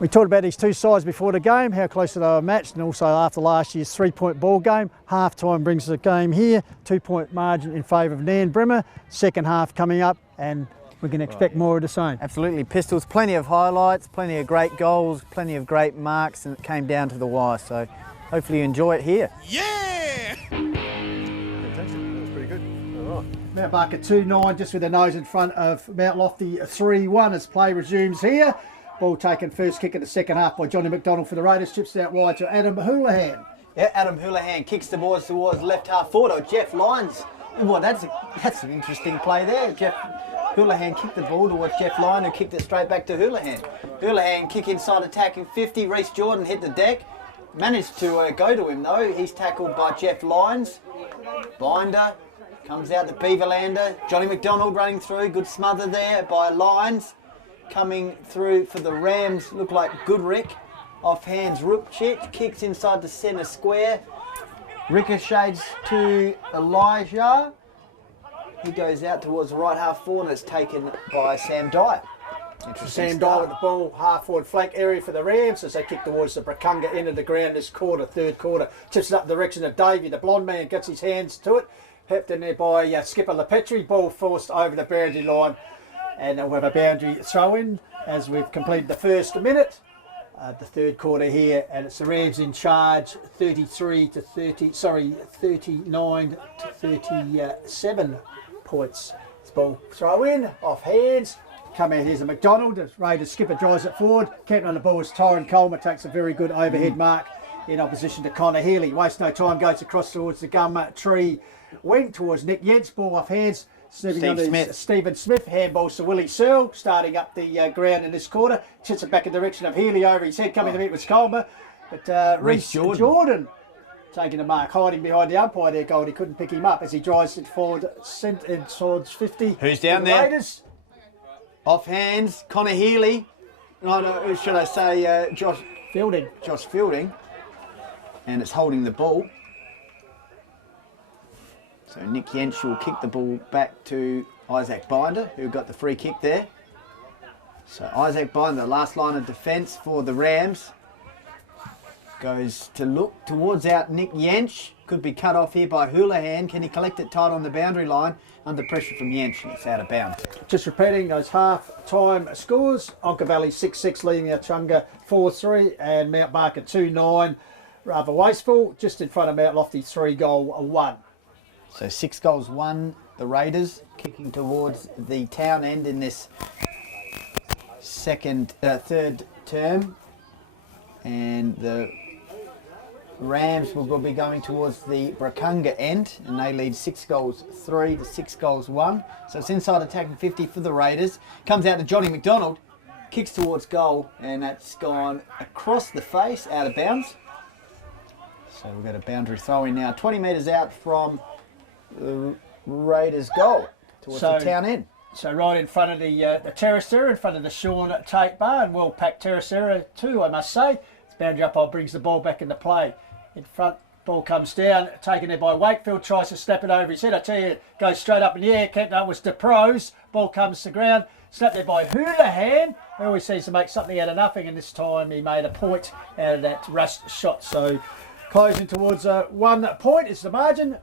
We talked about these two sides before the game, how close they were matched, and also after last year's 3-point ball game. Half-time brings the game here, 2-point margin in favour of Nan Brimmer. Second half coming up, and we can expect more of the same. Absolutely, Pistols, plenty of highlights, plenty of great goals, plenty of great marks, and it came down to the wire, so hopefully you enjoy it here. Yeah! Fantastic, that was pretty good. All right. Mount Barker 2-9, just with the nose in front of Mount Lofty 3-1 as play resumes here. Ball taken first kick in the second half by Johnny McDonald for the Raiders. Chips out wide to Adam Houlihan. Yeah, Adam Houlihan kicks the ball towards left half forward. Oh, Jeff Lyons. Well, that's an interesting play there. Jeff Houlihan kicked the ball towards Jeff Lyon, who kicked it straight back to Houlihan. Houlihan kick inside attacking 50. Reece Jordan hit the deck. Managed to go to him though. He's tackled by Jeff Lyons. Binder comes out to Beaverlander. Johnny McDonald running through. Good smother there by Lyons. Coming through for the Rams, look like Goodrick. Off hands, Rupchich kicks inside the centre square. Ricochets to Elijah. He goes out towards the right half forward and it's taken by Sam Dyer. Sam Dyer with the ball, half forward flank area for the Rams as they kick towards the Brakunga end of the ground this quarter, third quarter. Chips it up the direction of Davey, the blonde man, gets his hands to it. Helped in there by Skipper LePetri, ball forced over the boundary line. And we'll have a boundary throw in as we've completed the first minute. The third quarter here, and it's the Rams in charge, 39 to 37 points. It's ball throw in, off hands. Come out, here's a McDonald. The Raiders skipper drives it forward. Captain on the ball is Tyron Coleman, takes a very good overhead mark in opposition to Connor Healy. Wastes no time, goes across towards the gum tree wing towards Nick Yentz, ball off hands. Stephen Smith, handballs to Willie Searle, starting up the ground in this quarter. Chits it back in the direction of Healy over his head, coming to meet with Colmer. But Reece Jordan taking the mark, hiding behind the umpire there, Goldie couldn't pick him up as he drives it forward, sent in towards 50. Who's down there? Raiders. Off hands, Connor Healy. No, should I say Josh Fielding. Josh Fielding. And it's holding the ball. So Nick Yensch will kick the ball back to Isaac Binder, who got the free kick there. So Isaac Binder, the last line of defence for the Rams, goes to look towards out Nick Yensch. Could be cut off here by Houlihan. Can he collect it tight on the boundary line? Under pressure from Yensch, and it's out of bounds. Just repeating those half-time scores. Onka Valley 6-6 leading Chunga 4-3 and Mount Barker 2-9. Rather wasteful, just in front of Mount Lofty 3-1. So 6 goals won, the Raiders kicking towards the town end in this third term, and the Rams will be going towards the Brakunga end, and they lead 6-3 to 6-1. So it's inside attacking 50 for the Raiders. Comes out to Johnny McDonald, kicks towards goal, and that's gone across the face, out of bounds. So we've got a boundary throw in now, 20 metres out from the Raiders' goal towards the town end. So right in front of the terrace there, in front of the Sean Tate bar, and well-packed terrace area too, I must say. It's boundary umpire brings the ball back into play. In front, ball comes down, taken there by Wakefield, tries to snap it over his head. I tell you, goes straight up in the air. Captain up was DeProse. Ball comes to ground, snapped there by Houlihan, who always seems to make something out of nothing, and this time he made a point out of that rush shot. So closing towards 1 point is the margin.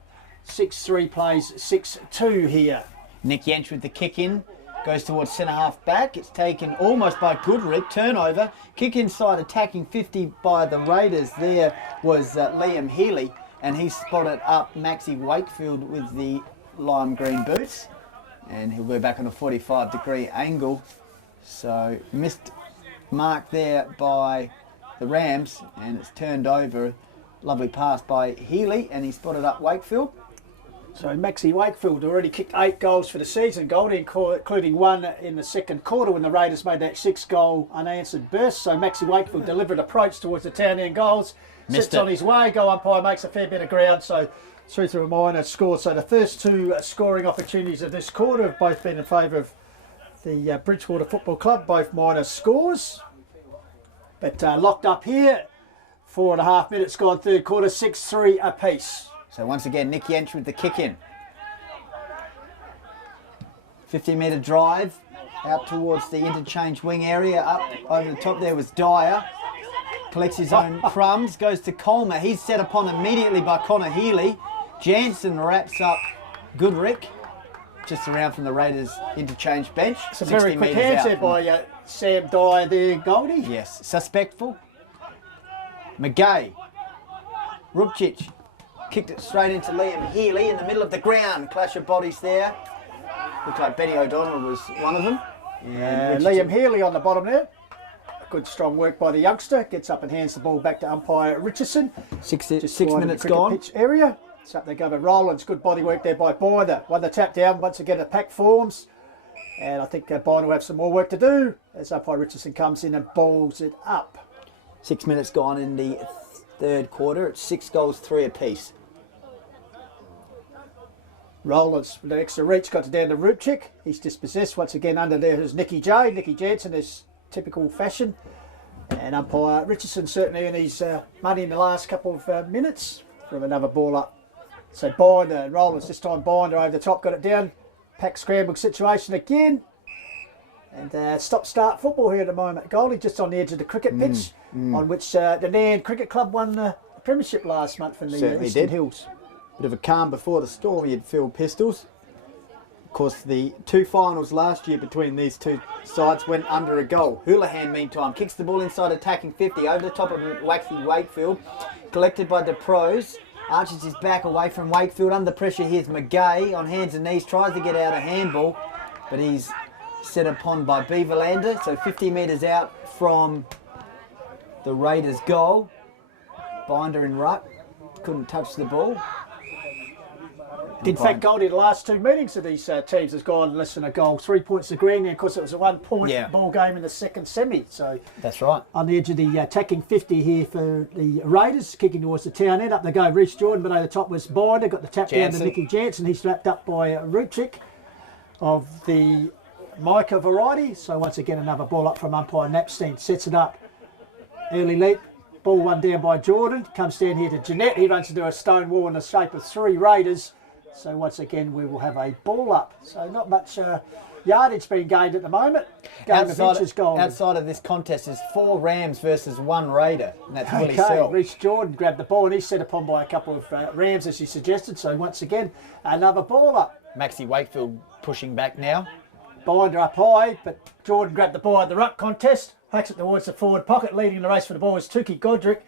6-3 plays 6-2 here. Nick Yensch with the kick in, goes towards centre half back. It's taken almost by Goodrick, turnover. Kick inside attacking 50 by the Raiders. There was Liam Healy, and he spotted up Maxi Wakefield with the lime green boots. And he'll go back on a 45-degree angle. So missed mark there by the Rams, and it's turned over. Lovely pass by Healy, and he spotted up Wakefield. So Maxi Wakefield already kicked 8 goals for the season, Goldie, including 1 in the second quarter when the Raiders made that 6-goal unanswered burst. So Maxi Wakefield delivered approach towards the town end goals. Sits on his way, goal umpire makes a fair bit of ground, so through to a minor score. So the first 2 scoring opportunities of this quarter have both been in favour of the Bridgewater Football Club, both minor scores. But locked up here, 4.5 minutes gone third quarter, 6-3 apiece. So once again, Nick Yensch with the kick in. 50-metre drive. out towards the interchange wing area. Up over the top there was Dyer. Collects his own crumbs, goes to Colmer. He's set upon immediately by Connor Healy. Jansen wraps up Goodrick, just around from the Raiders interchange bench. It's a very quick hands there by Sam Dyer there, Goldie. Yes, suspectful. McGay. Rupchich kicked it straight into Liam Healy in the middle of the ground. Clash of bodies there. Looked like Benny O'Donnell was one of them. And Liam Healy on the bottom there. Good strong work by the youngster. Gets up and hands the ball back to umpire Richardson. Six Just minutes the gone. Pitch area. It's up they go with Rowlands. Good body work there by Binder. Won the tap down. Once again, the pack forms. And I think Binder will have some more work to do as umpire Richardson comes in and balls it up. 6 minutes gone in the third quarter. It's 6 goals, 3 apiece. Rowlands with the extra reach got it down to Rupchik. He's dispossessed once again. Under there is Nicky J. Nicky Jansen is typical fashion. And umpire Richardson certainly in his money in the last couple of minutes from another ball up. So Binder and Rowlands, this time Binder over the top, got it down. Pack scramble situation again. And stop-start football here at the moment. Goldie just on the edge of the cricket pitch, on which the Nairn Cricket Club won the premiership last month from the Certainly Eastern did. Hills. Bit of a calm before the storm. You'd Phil Pistols. Of course, the 2 finals last year between these two sides went under a goal. Houlihan, meantime, kicks the ball inside attacking 50 over the top of Waxy Wakefield. Collected by DeProse. Arches his back away from Wakefield. Under pressure, here's McGay on hands and knees. Tries to get out a handball, but he's set upon by Beaverlander. So 50 metres out from the Raiders' goal. Binder in ruck. Couldn't touch the ball. In fact, Goldie, the last 2 meetings of these teams has gone less than a goal. 3 points to green, and of course it was a 1 point ball game in the second semi. So That's right. on the edge of the attacking 50 here for the Raiders, kicking towards the town end. Up they go, Reece Jordan, but over the top was Binder. Got the tap down to Nicky Jansen. He's wrapped up by Rupchik of the Micah variety. So once again, another ball up from umpire Napstein. Sets it up. Early leap. Ball one down by Jordan. Comes down here to Jeanette. He runs into a stone wall in the shape of 3 Raiders. So once again, we will have a ball up. So not much yardage being gained at the moment. Outside of this contest is 4 Rams versus 1 Raider, and that's Willie Sell. Reece Jordan grabbed the ball and he's set upon by a couple of Rams as he suggested. So once again, another ball up. Maxie Wakefield pushing back now. Binder up high, but Jordan grabbed the ball at the ruck contest. Hacks it towards the forward pocket. Leading the race for the ball is Tuki Godric.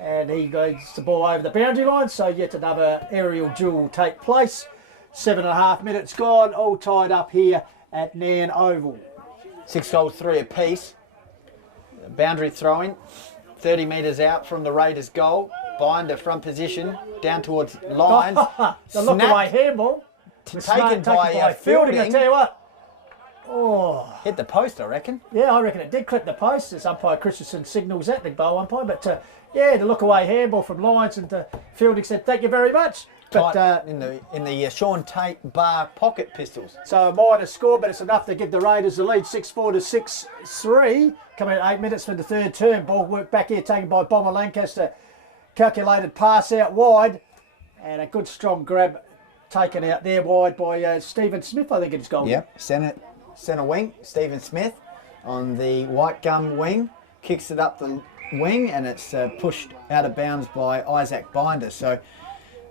And he goes the ball over the boundary line, so yet another aerial duel will take place. 7.5 minutes gone, all tied up here at Nairn Oval. 6 goals, 3 apiece. Boundary throwing, 30 metres out from the Raiders' goal. Binder from position, down towards lines. The look away handball. Taken by Fielding, I tell you what. Oh. Hit the post, I reckon. Yeah, I reckon it did clip the post as umpire Christensen signals that, the goal umpire. But yeah, the look away handball from Lyons, and Fielding said, "Thank you very much." But in the Sean Tate bar pocket Pistols. So a minor score, but it's enough to give the Raiders the lead, 6-4 to 6-3. Coming at 8 minutes for the third term. Ball work back here, taken by Bomber Lancaster. Calculated pass out wide, and a good strong grab taken out there wide by Stephen Smith. I think it's goal. Yep, centre wing, Stephen Smith on the white gum wing, kicks it up the wing, and it's pushed out of bounds by Isaac Binder. So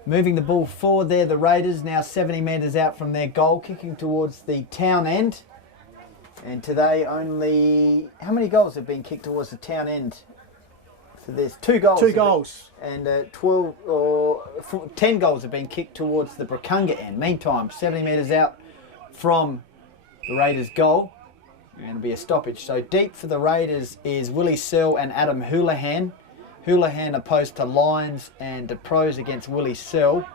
moving the ball forward there, the Raiders now 70 metres out from their goal, kicking towards the town end. And today only, how many goals have been kicked towards the town end? So there's 2 goals. 2 goals. And 10 goals have been kicked towards the Brakunga end. Meantime, 70 metres out from the Raiders' goal. And it'll be a stoppage. So deep for the Raiders is Willie Searle and Adam Houlihan. Houlihan opposed to Lyons and DeProse against Willie Searle.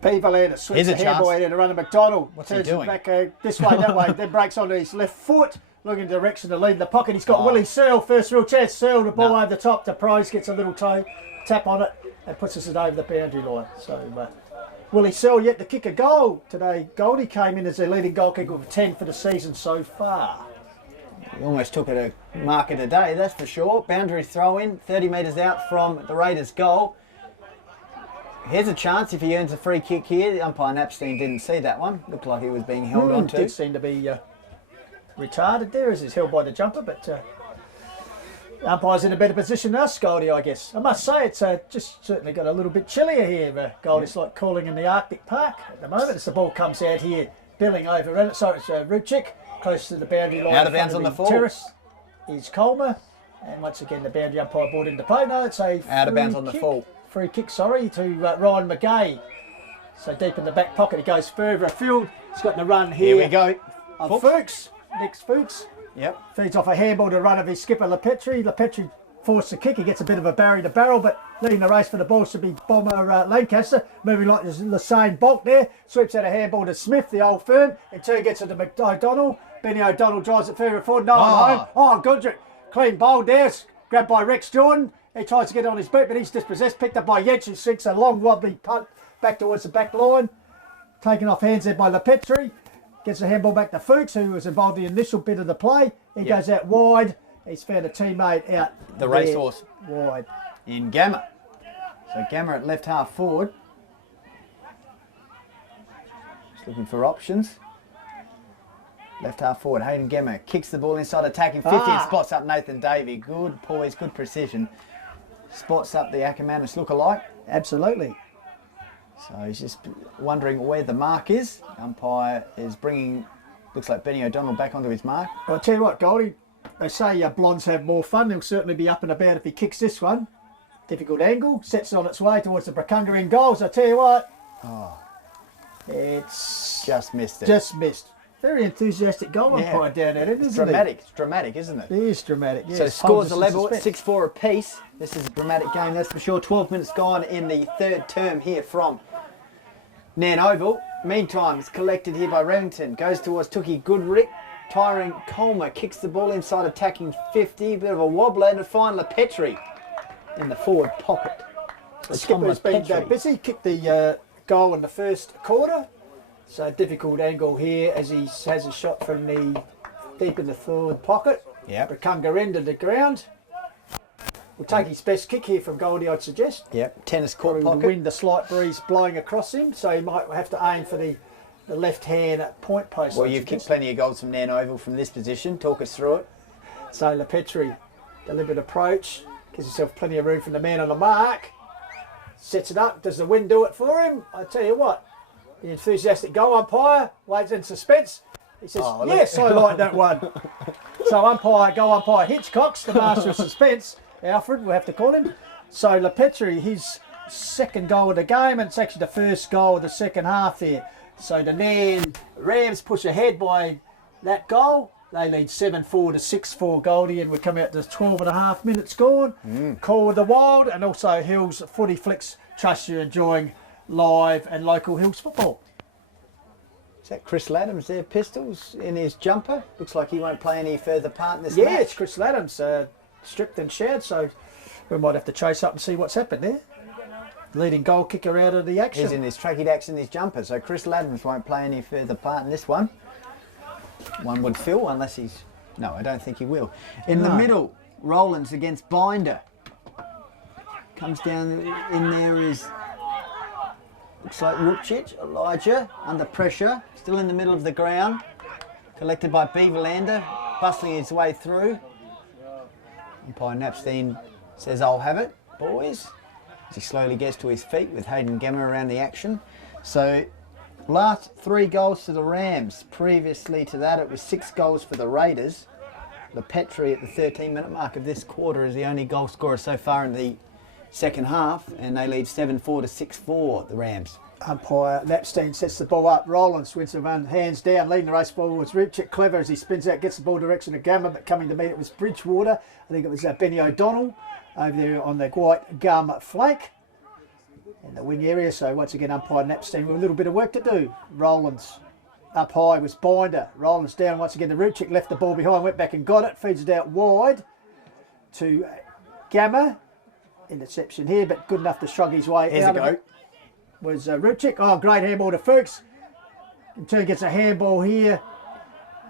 Beaverlander swings the handball in to run to McDonald. What's he doing? Back this way, that way, then breaks onto his left foot. Looking in the direction to lead in the pocket. He's got Willie Searle, first real chance. Searle, the ball over the top. DeProse gets a little toe tap on it and puts us over the boundary line. So Willie Searle yet to kick a goal today. Goldie came in as their leading goal kicker with 10 for the season so far. He almost took it a mark of the day, that's for sure. Boundary throw in, 30 metres out from the Raiders' goal. Here's a chance if he earns a free kick here. The umpire Napstein didn't see that one. Looked like he was being held onto. Did seem to be retarded there as he's held by the jumper, but umpire's in a better position than us, Goldie, I guess. I must say it's just certainly got a little bit chillier here, Goldie. It's like cooling in the Arctic Park at the moment as the ball comes out here, billing over in it. So it's Ruchik, close to the boundary line. Out of bounds on the full. Terrace is Colmer, and once again the boundary umpire brought into play. No, it's a Out of bounds on the kick. full. Free kick, sorry, to Ryan McGay. So deep in the back pocket, he goes further afield. He's got the run here. Here we go. Of Fuchs. Next Fuchs. Yep. Feeds off a handball to run of his skipper LaPetri. LaPetri forced the kick. He gets a bit of a barrier to barrel, but leading the race for the ball should be Bomber Lancaster. Moving like there's Lassane Bolt there. Sweeps out a handball to Smith, the old fern. In turn gets it to O'Donnell. Benny O'Donnell drives it further forward. No one home. Oh, Goodrick. Clean bowl there. Grabbed by Rex Jordan. He tries to get on his boot, but he's dispossessed. Picked up by Yench, who sinks a long wobbly punt back towards the back line. Taken off hands there by LaPetri. Gets the handball back to Fuchs, who was involved in the initial bit of the play. He goes out wide. He's found a teammate out The racehorse. wide. In Gamma. So Gamma at left half forward. Just looking for options. Left half forward, Hayden Gamma kicks the ball inside, attacking 50 and spots up Nathan Davey. Good poise, good precision. Spots up the Ackermanis lookalike. Absolutely. So he's just wondering where the mark is. Umpire is bringing, looks like Benny O'Donnell back onto his mark. Well, I'll tell you what, Goldie, they say blondes have more fun. He'll certainly be up and about if he kicks this one. Difficult angle, sets it on its way towards the Brakunga in goals. I tell you what, it's Just missed it. just missed. Very enthusiastic goal umpire down at it, It's isn't dramatic. It's dramatic, isn't it? it? It is dramatic, yes. So scores Holds are us in level at suspense. 6-4 apiece. This is a dramatic game, that's for sure. 12 minutes gone in the third term here from Nan Oval. Meantime, it's collected here by Remington. Goes towards Tookie Goodrick. Tyrone Colmer kicks the ball inside, attacking 50. Bit of a wobbler, and a fine LaPetri in the forward pocket. So The skipper's been busy, kicked the goal in the first quarter. So difficult angle here as he has a shot from the deep in the forward pocket. Yep. Brakunga into the ground. Will take his best kick here from Goldie, I'd suggest. Yep, tennis court Probably pocket. the wind, the slight breeze blowing across him, so he might have to aim for the left hand point post. Well, I'd you've kicked suggest. plenty of goals from Nan Oval from this position. Talk us through it. So LaPetri, deliberate approach, gives himself plenty of room from the man on the mark. Sets it up. Does the wind do it for him? I tell you what, the enthusiastic goal umpire waits in suspense. He says, Oh, yes, I like that one. So goal umpire Hitchcock's the master of suspense. Alfred, we'll have to call him. So LaPetri, his second goal of the game, and it's actually the first goal of the second half there. So the Nan Rams push ahead by that goal. They lead 7-4 to 6-4 Goldie, and we come out to 12 and a half minutes gone. Call with the Wild, and also Hills Footy Flicks. Trust you're enjoying live and local Hills football. Is that Chris Laddams there, Pistols, in his jumper? Looks like he won't play any further part in this Yeah, match. it's Chris Laddams, stripped and shared, so we might have to chase up and see what's happened there. Leading goal kicker out of the action. He's in his tracky dacks in his jumper, so Chris Laddams won't play any further part in this one. One would feel, unless he's... No, I don't think he will. In the middle, Rollins against Binder. Comes down in there is... Looks like Rupchich, Elijah, under pressure. Still in the middle of the ground. Collected by Beaverlander, bustling his way through. Umpire Napstein says, I'll have it, boys. As he slowly gets to his feet with Hayden Gamma around the action. So, last 3 goals to the Rams. Previously to that, it was 6 goals for the Raiders. LaPetri at the 13-minute mark of this quarter is the only goal scorer so far in the second half, and they lead 7-4 to 6-4, the Rams. Umpire Napstein sets the ball up. Rollins wins the run, hands down, leading the race forward was Rupchik. Clever as he spins out, gets the ball direction to Gamma, but coming to meet it was Bridgewater. I think it was Benny O'Donnell over there on the white gum flake in the wing area. So once again, umpire Napstein with a little bit of work to do. Rollins up high was Binder. Rollins down once again. The Rupchik left the ball behind, went back and got it. Feeds it out wide to Gamma. Interception here, but good enough to shrug his way Here's out a of go. it. Was Rupchik. Oh, great handball to Fuchs. In turn gets a handball here.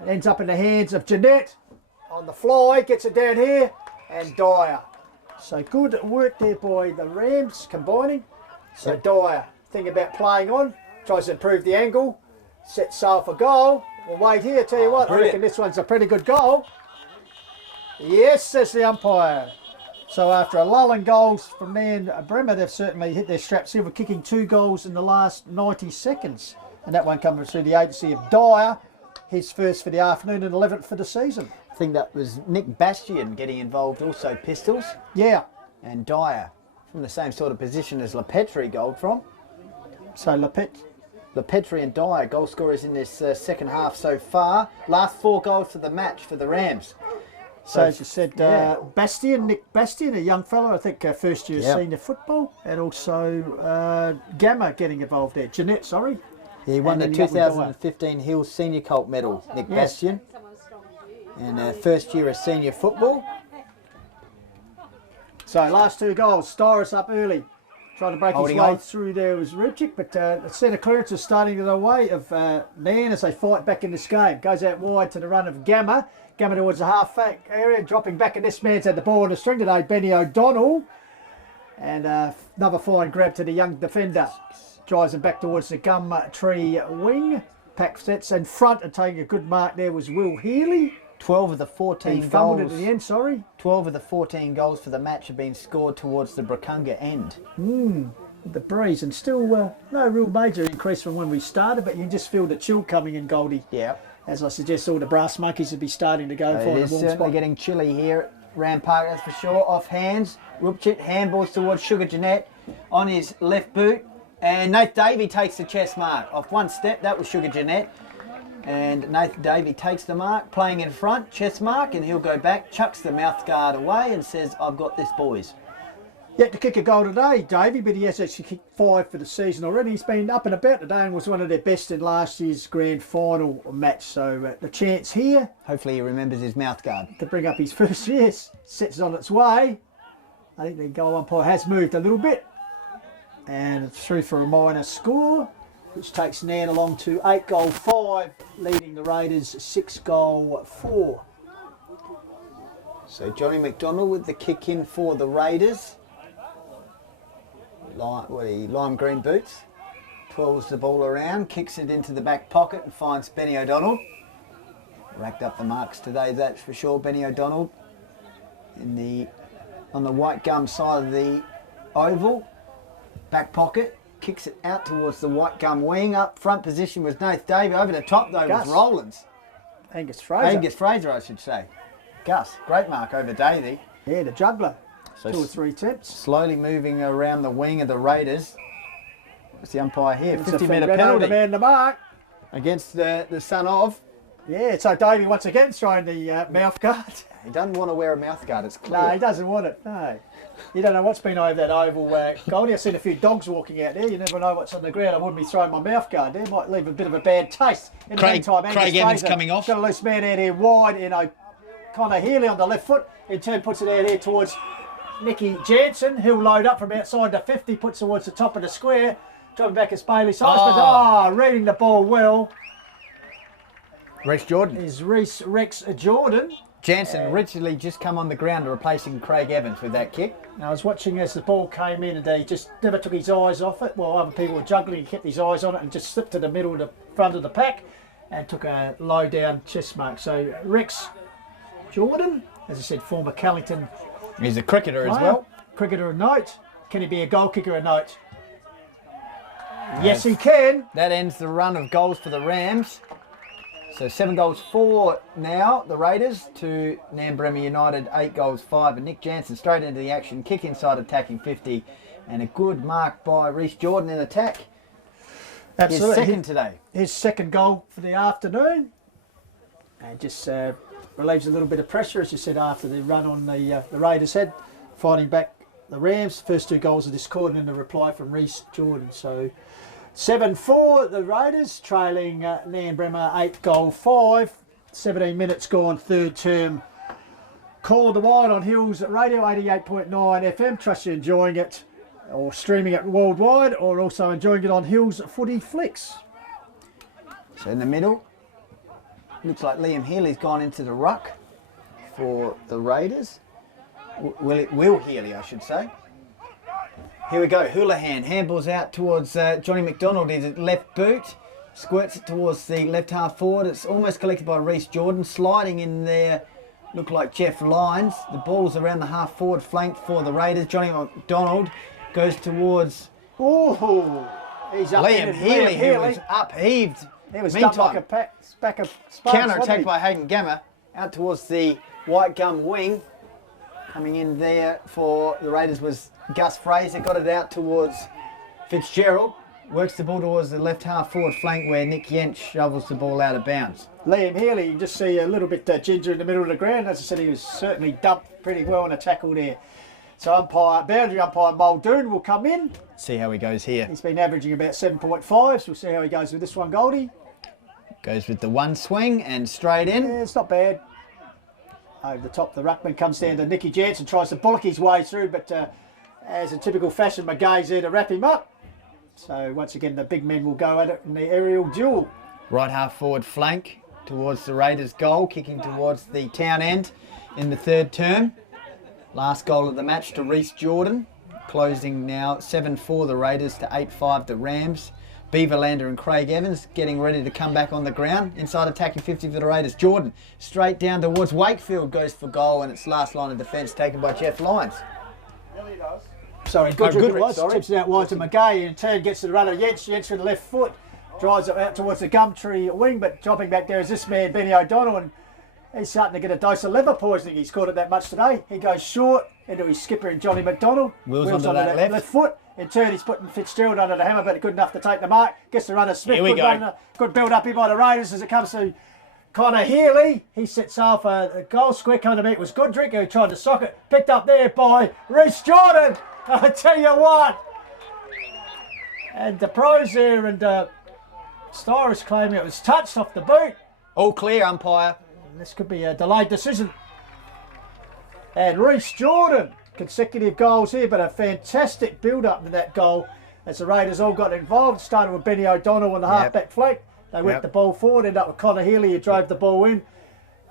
It ends up in the hands of Jeanette. On the fly, gets it down here. And Dyer. So good work there by the Rams combining. So Dyer, thinking about playing on. Tries to improve the angle. Sets sail for goal. We'll wait here, tell you what. I brilliant. reckon this one's a pretty good goal. Yes, says the umpire. So after a lull in goals from Nan Bremer, they've certainly hit their straps here. We're kicking 2 goals in the last 90 seconds. And that one coming through the agency of Dyer. His first for the afternoon and 11th for the season. I think that was Nick Bastian getting involved, also Pistols. Yeah. And Dyer from the same sort of position as LaPetrie gold from. So LaPetrie and Dyer, goal scorers in this second half so far. Last 4 goals for the match for the Rams. So as you said, yeah. Nick Bastian, a young fellow, I think first year senior football, and also Gamma getting involved there. Jeanette, sorry. Yeah, he won And the then you got Dyer. 2015 Hills Senior Colt medal, Nick Yes. Bastian. And first year of senior football. So last 2 goals, Styrus up early. Trying to break Holding his way on. through there was Rubchik, but the centre clearance is starting to the way of Nan as they fight back in this game. Goes out wide to the run of Gamma. Gamma towards the half-back area, dropping back, and this man's had the ball on the string today, Benny O'Donnell. And another fine grab to the young defender. Drives him back towards the gum tree wing. Pack sets in front and taking a good mark there was Will Healy. 12 of the He 14 fumbled goals. it at the end, sorry. 12 of the 14 goals for the match have been scored towards the Brakunga end. The breeze, and still no real major increase from when we started, but you can just feel the chill coming in, Goldie. Yeah. As I suggest, all the brass monkeys would be starting to go and It find a is warm certainly spot. getting chilly here at Ram Park, that's for sure. Off hands, Rupchit handballs towards Sugar Jeanette on his left boot. And Nath Davey takes the chest mark. Off one step, that was Sugar Jeanette. And Nath Davey takes the mark, playing in front, chest mark, and he'll go back, chucks the mouth guard away and says, I've got this, boys. Yet to kick a goal today, Davey, but he has actually kicked 5 for the season already. He's been up and about today and was one of their best in last year's grand final match. So the chance here Hopefully he remembers his mouth guard. to bring up his first yes, sets it on its way. I think the goal umpire has moved a little bit. And it's through for a minor score, which takes Nan along to 8-5, leading the Raiders 6-4. So Johnny McDonald with the kick in for the Raiders. Lime green boots. Twirls the ball around, kicks it into the back pocket and finds Benny O'Donnell. Racked up the marks today, that's for sure. Benny O'Donnell on the white gum side of the oval. Back pocket, kicks it out towards the white gum wing. Up front position was Nath Davey. Over the top though Gus. was Rollins. Angus Fraser. Angus Fraser, I should say. Gus, great mark over Davey. Yeah, the juggler. So 2 or 3 attempts. slowly moving around the wing of the Raiders. What's the umpire here? It's a 50-metre red over penalty the man the mark. against the son of. Yeah, so Davey once again throwing the mouth guard. He doesn't want to wear a mouth guard, it's clear. No, he doesn't want it. No. You don't know what's been over that oval, Goldie. I've seen a few dogs walking out there. You never know what's on the ground. I wouldn't be throwing my mouth guard there. Might leave a bit of a bad taste. In the meantime, Angus Craig Evans Fraser coming off. got a loose man out here wide. Connor Healy on the left foot. In turn, puts it out here towards Nicky Jansen. He'll load up from outside the 50, puts towards the top of the square. Dropping back as Bailey Seisman. Reading the ball well Rex Jordan. is Rex Jordan. Jansen richly just come on the ground, replacing Craig Evans with that kick. I was watching as the ball came in and he just never took his eyes off it. While other people were juggling, he kept his eyes on it and just slipped to the middle of the front of the pack and took a low down chest mark. So Rex Jordan, as I said, former Callington He's a cricketer as player, well. cricketer of note. Can he be a goal kicker of note? Yes, he can. That ends the run of goals for the Rams. So 7-4 now, the Raiders, to Nambrema United, 8-5. And Nick Jansen straight into the action, kick inside, attacking 50. And a good mark by Reece Jordan in attack. Absolutely. His second today. His second goal for the afternoon. And just relieves a little bit of pressure, as you said, after the run on the Raiders' head, fighting back the Rams. First 2 goals are discordant in the reply from Reece Jordan. So 7-4, the Raiders, trailing Nambrema 8-5. 17 minutes gone, third term. Call the Wild on Hills Radio 88.9 FM. Trust you're enjoying it, or streaming it worldwide, or also enjoying it on Hills Footy Flicks. So in the middle, looks like Liam Healy's gone into the ruck for the Raiders. Will Healy, I should say. Here we go, Houlihan handballs out towards Johnny McDonald, his left boot. Squirts it towards the left half forward. It's almost collected by Reece Jordan. Sliding in there, look like Jeff Lyons. The ball's around the half forward flank for the Raiders. Johnny McDonald goes towards He's up Liam Healy, who was upheaved. He was dumped like a pack of sparks, Counter-attacked by Hayden Gamma. Out towards the white gum wing. Coming in there for the Raiders was Gus Fraser. Got it out towards Fitzgerald. Works the ball towards the left half forward flank where Nick Yent shovels the ball out of bounds. Liam Healy, you just see a little bit ginger in the middle of the ground. As I said, he was certainly dumped pretty well in a tackle there. So boundary umpire Muldoon will come in. See how he goes here. He's been averaging about 7.5, so we'll see how he goes with this one, Goldie. Goes with the one swing and straight in. Yeah, it's not bad. Over the top, the ruckman comes down to Nicky Jansen, tries to bollock his way through, but as in typical fashion, McGay's there to wrap him up. So once again, the big men will go at it in the aerial duel. Right half forward flank towards the Raiders' goal, kicking towards the town end in the third term. Last goal of the match to Reece Jordan, closing now 7-4 the Raiders to 8-5 the Rams. Beaverlander and Craig Evans getting ready to come back on the ground. Inside attacking 50 for the Raiders. Jordan straight down towards Wakefield, goes for goal, and its last line of defence taken by Jeff Lyons. Sorry, Goodrick it was. sorry. Tips it out wide to McGay. In turn, gets to the runner. Yentz with the left foot. Drives it out towards the Gumtree wing, but dropping back there is this man, Benny O'Donnell. And he's starting to get a dose of liver poisoning. He's caught it that much today. He goes short into his skipper and Johnny McDonald. Wheels onto that left foot. In turn, he's putting Fitzgerald under the hammer, but good enough to take the mark. Gets the runner Smith. Here we good go. runner, good build up here by the Raiders as it comes to Connor Healy. He sets off a goal square. Coming to meet was Goodrick, who tried to sock it. Picked up there by Reece Jordan. I tell you what. And the pros there and Styris claiming it was touched off the boot. All clear, umpire. And this could be a delayed decision. And Reece Jordan, consecutive goals here, but a fantastic build-up to that goal as the Raiders all got involved. Started with Benny O'Donnell on the half-back flank. They went the ball forward, ended up with Connor Healy, who drove the ball in.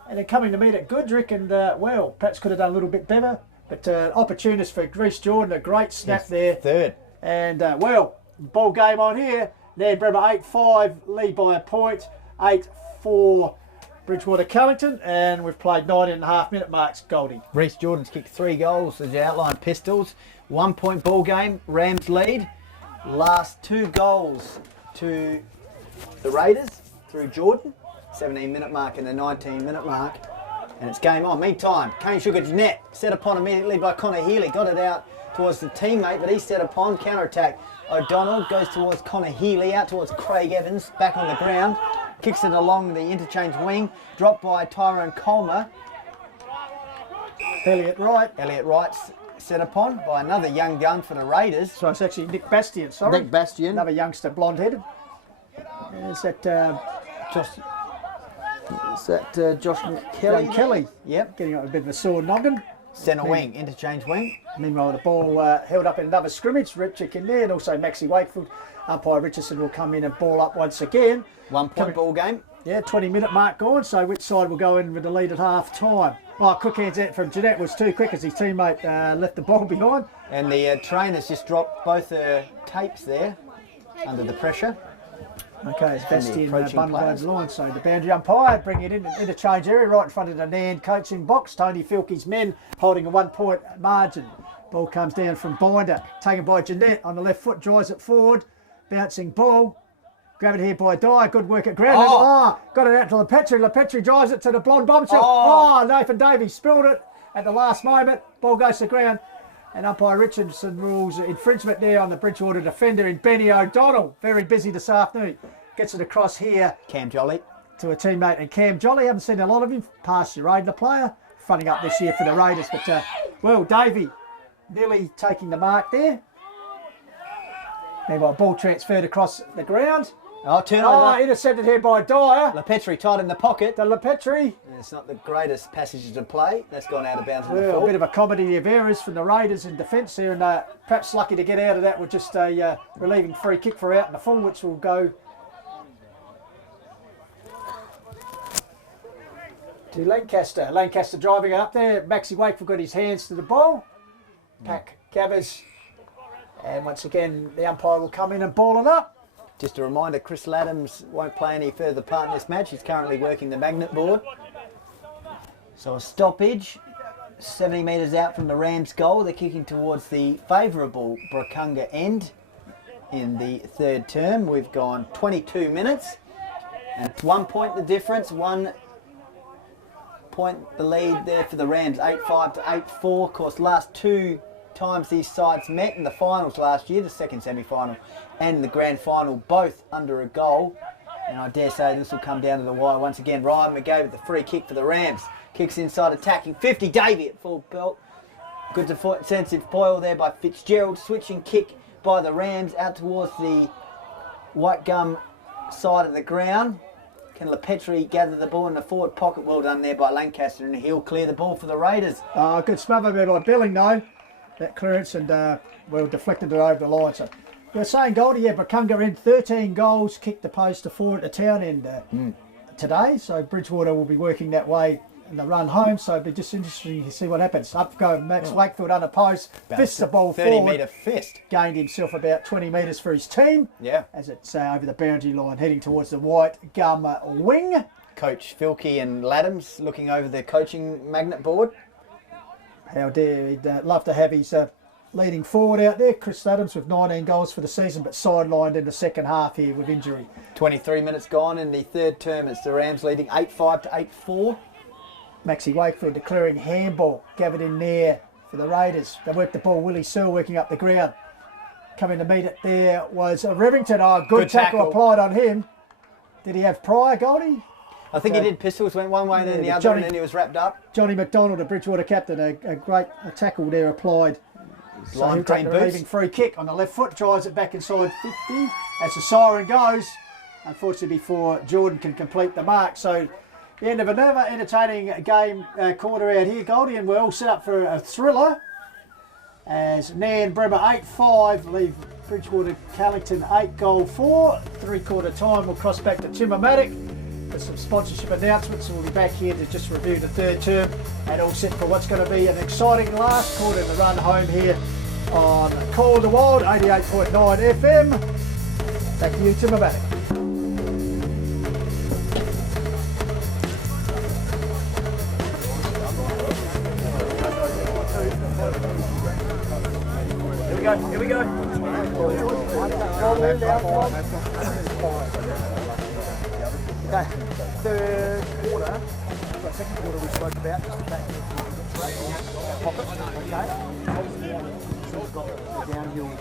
And then coming to meet at Goodrick, and well, perhaps could have done a little bit better. But opportunist for Reece Jordan, a great snap there. Third. And well, ball game on here. Nan Bremer 8-5, lead by a point. 8-4 Bridgewater Cullington, and we've played 9.5 minute marks, Goldie. Reece Jordan's kicked 3 goals as you outlined. Pistols, 1 point ball game, Rams lead. Last 2 goals to the Raiders through Jordan, 17-minute mark and the 19-minute mark. And it's game on. Meantime, Kane Sugar Jeanette set upon immediately by Connor Healy. Got it out towards the teammate, but he's set upon. Counter-attack. O'Donnell goes towards Connor Healy, out towards Craig Evans, back on the ground. Kicks it along the interchange wing. Dropped by Tyrone Colmer. Elliot Wright. Elliot Wright's set upon by another young gun for the Raiders. So it's actually Nick Bastian, sorry. Nick Bastian. Another youngster, blonde-headed. Is that Josh Kelly? young Kelly? Yep. Getting up a bit of a sore noggin. Centre wing, interchange wing. Meanwhile, the ball held up in another scrimmage. Ripchick in there, and also Maxie Wakefield. Umpire Richardson will come in and ball up once again. 1 point ball game. Yeah, 20-minute mark gone, so which side will go in with the lead at half time? Oh, quick hands out from Jeanette was too quick as his teammate left the ball behind. And the trainers just dropped both her tapes there under the pressure. Okay, it's Bastian approaching bundled over players. the line, so the boundary umpire bring it in an interchange area right in front of the Nan coaching box. Tony Filkey's men holding a 1 point margin. Ball comes down from Binder, taken by Jeanette on the left foot, drives it forward, bouncing ball. Grabbed here by Dyer, good work at ground. Got it out to Lepetri. Lepetri drives it to the blonde bombshell. Nathan Davies spilled it at the last moment. Ball goes to ground. And umpire Richardson rules infringement there on the Bridgewater defender in Benny O'Donnell. Very busy this afternoon. Gets it across here Cam Jolly. to a teammate. And Cam Jolly, haven't seen a lot of him. Past your Raidler player. Fronting up this year for the Raiders. But, well, Davey nearly taking the mark there. Meanwhile, ball transferred across the ground. Turnover. Intercepted here by Dyer. Lepetri tied in the pocket. The Lepetri. It's not the greatest passage to play. That's gone out of bounds. Well, a bit of a comedy of errors from the Raiders in defence there, and perhaps lucky to get out of that with just a relieving free kick for out in the full, which will go to Lancaster. Lancaster driving it up there. Maxie Wakefield got his hands to the ball. Pack Gabbers. And once again, the umpire will come in and ball it up. Just a reminder, Chris Laddams won't play any further part in this match. He's currently working the magnet board. So a stoppage, 70 metres out from the Rams' goal. They're kicking towards the favourable Brakunga end in the third term. We've gone 22 minutes and 1 point the difference, 1 point the lead there for the Rams, 8-5 to 8-4. Of course, last 2 times these sides met in the finals last year, the second semi-final and the grand final, both under a goal. And I dare say this will come down to the wire once again. Ryan McGee with the free kick for the Rams. Kicks inside, attacking 50. Davey at full belt. Good defensive foil there by Fitzgerald. Switching kick by the Rams out towards the White Gum side of the ground. Can LePetri gather the ball in the forward pocket? Well done there by Lancaster, and he'll clear the ball for the Raiders. Good smother there by Billing though. That clearance and well deflected it over the line. So you're saying, Goldie, yeah, Brakunga in 13 goals, kicked the post to 4 at the town end today. So Bridgewater will be working that way in the run home. So it'll be just interesting to see what happens. Up go Max Wakefield under post, fists the ball 30 forward. 30-metre fist. Gained himself about 20 metres for his team. Yeah. As it's over the boundary line, heading towards the White Gum wing. Coach Filkey and Laddams looking over their coaching magnet board. How dare he'd love to have his leading forward out there, Chris Laddams, with 19 goals for the season, but sidelined in the second half here with injury. 23 minutes gone in the third term. It's the Rams leading 8-5 to 8-4. Maxie Wakefield declaring handball, gathered in there for the Raiders. They work the ball, Willie Searle working up the ground. Coming to meet it there was Revington. Oh, good tackle applied on him. Did he have prior, Goldie? I think he did. Pistols went one way, then the other, and then he was wrapped up. Johnny McDonald, the Bridgewater captain, a great tackle there applied. So he'll take the leading free kick on the left foot, drives it back inside 50 as the siren goes. Unfortunately, before Jordan can complete the mark. So the end of another entertaining game quarter out here, Goldie, and we're all set up for a thriller. As Nan Bremer 8-5 leave Bridgewater Carlington 8-4. 3/4 time, we'll cross back to Timbermatic for some sponsorship announcements, and we'll be back here to just review the third term and all set for what's going to be an exciting last quarter in the run home here on Call the Wild 88.9 FM. Back to you, Timbermatic. Here we go. Okay, third quarter, second quarter we spoke about, just the back pocket, okay. We've got the downhill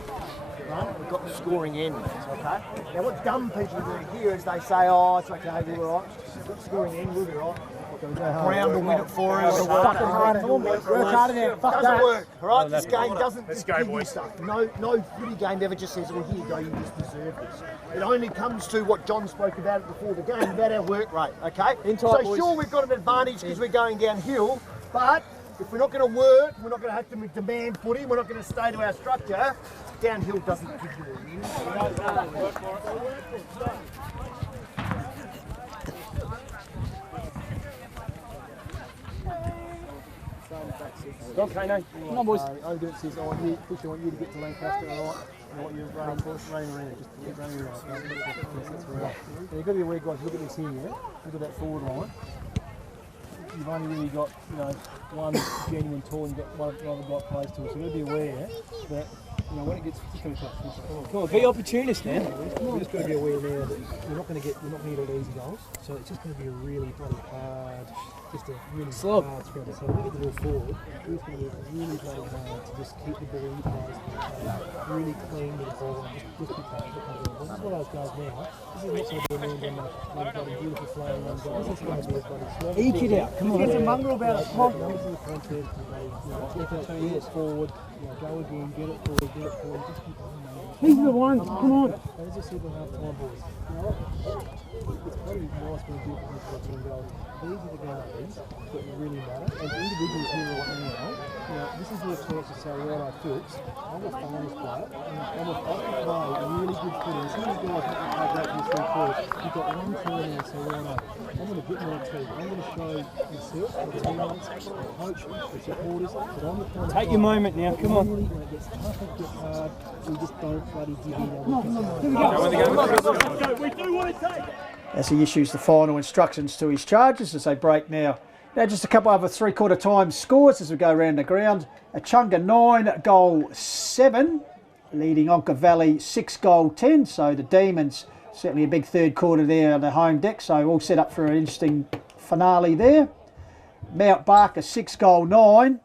run, we've got the scoring end. Okay. Now what dumb people do here is they say, oh, it's okay, we'll be all right. We've got scoring end, we'll be all right. Brown will win it for us. Work harder now. Fuck that. Doesn't work. All right, this game doesn't just give you stuff. No footy game ever just says, well, here you go, you just deserve this. It only comes to what John spoke about before the game, about our work rate, okay? So sure, we've got an advantage because we're going downhill, but if we're not going to work, we're not going to have to demand footy, we're not going to stay to our structure, downhill doesn't give you a win. Okay, no. Come on, boys. Odin says, I want you to get to Lancaster, all right? I want you to run around, just keep running around. That's right. You've got to be aware, guys, look at this here, yeah? Look at that forward line. You've only really got, one genuine tool and you've got one other guy plays to it. So you've got to be aware that, when it gets, it's going to touch. Come on, be opportunist, man. We've just got to be aware now that you're not going to get all the easy goals. So it's just going to be a really bloody hard, just a really hard scrum. So when we get the ball forward, we're just going to work really bloody hard to just keep the ball in place, really clean with the ball, and just be patient. This is what I was guys now. This is not going to be a really bloody beautiful flowing run goal. This is going to be a bloody slow. Eke it out. Come on. Get some mongrel about it. Come on. This is the concept. Effort forward. Go again. Get it forward. Get it forward. Just keep on. These are the ones. Come on. As I said, we'll have time, boys. It's probably nice when you do this watching and go, these are the guys that really matter. And the individuals here right now, this is where chance to say, right, Phillips, I'm a finals player, and I can play really good footy. Some of these guys have to play great for the 3 quarters. You've got one turn now, so right, I'm going to get my team. I'm going to show myself, my teammates, my coach, the supporters, that I'm the kind of Take your moment now, come on. When it gets tough, it gets hard, we just don't bloody give in. As he issues the final instructions to his charges as they break now. Now just a couple other 3/4 time scores as we go around the ground. Achunga 9, goal 7, leading Onka Valley 6, goal 10. So the Demons, certainly a big third quarter there on the home deck. So all set up for an interesting finale there. Mount Barker 6, goal 9,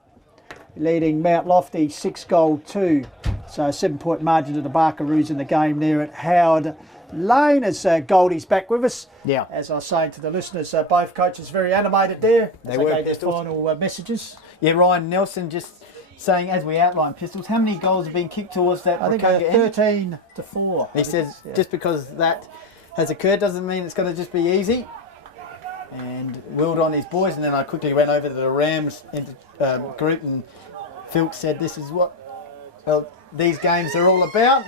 leading Mount Lofty 6, goal 2. So a 7-point margin to the Barkaroos in the game there at Howard Lane as Goldie's back with us. Yeah. As I was saying to the listeners, both coaches very animated there. They as were, gave their Pistols. final messages. Yeah, Ryan Nelson just saying, as we outlined, Pistols, how many goals have been kicked towards that I think Rukunga end? 13-4. He says just because that has occurred doesn't mean it's going to just be easy. And willed on his boys, and then I quickly went over to the Rams group, and Phil said this is what these games are all about.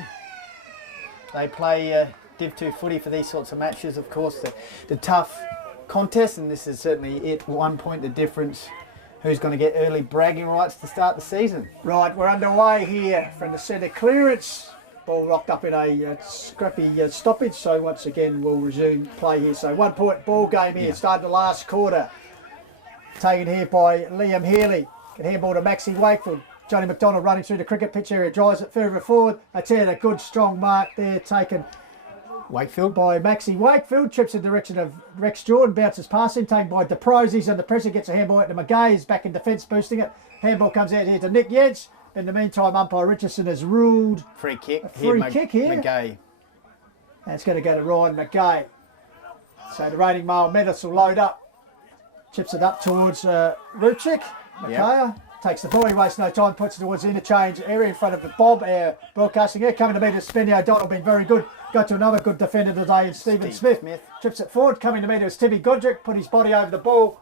They play Div 2 footy for these sorts of matches, of course, the tough contest, and this is certainly it. 1 point the difference. Who's going to get early bragging rights to start the season? Right, we're underway here from the centre clearance. Ball rocked up in a scrappy stoppage, so once again we'll resume play here. So 1 point ball game here, starting the last quarter. Taken here by Liam Healy. Can handball to Maxie Wakefield. Johnny McDonald running through the cricket pitch area, drives it further forward. That's it, a good strong mark there taken Wakefield. by Maxie Wakefield. Trips in the direction of Rex Jordan, bounces past him, taken by DeProzzi's under pressure, gets a handball out to McGay, back in defence, boosting it. Handball comes out here to Nick Yentz. In the meantime, umpire Richardson has ruled Free kick. free kick here. McGay. and it's going to go to Ryan McGay. So the reigning male medals will load up. Chips it up towards Ruchik. Makaya takes the ball, he wastes no time, puts it towards the interchange area in front of the Bob, broadcasting here. Coming to meet us, Spenny O'Donnell, been very good. Got to another good defender today in Stephen Smith. Trips it forward, coming to meet us, Timmy Godric, put his body over the ball.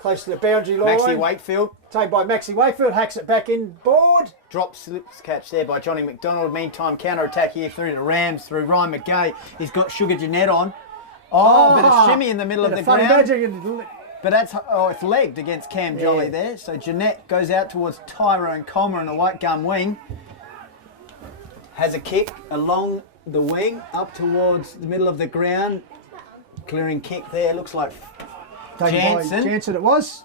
Close to the boundary line. Maxie Wakefield. Taken by Maxie Wakefield, hacks it back in board. Drop slips catch there by Johnny McDonald. Meantime, counter-attack here through the Rams, through Ryan McGay. He's got Sugar Jeanette on. Oh, bit of shimmy in the middle of the ground. But that's, it's legged against Cam Jolly there. So Jeanette goes out towards Tyrone Comer in the white gum wing. Has a kick along the wing, up towards the middle of the ground. Clearing kick there, looks like Jansen. Jansen it was.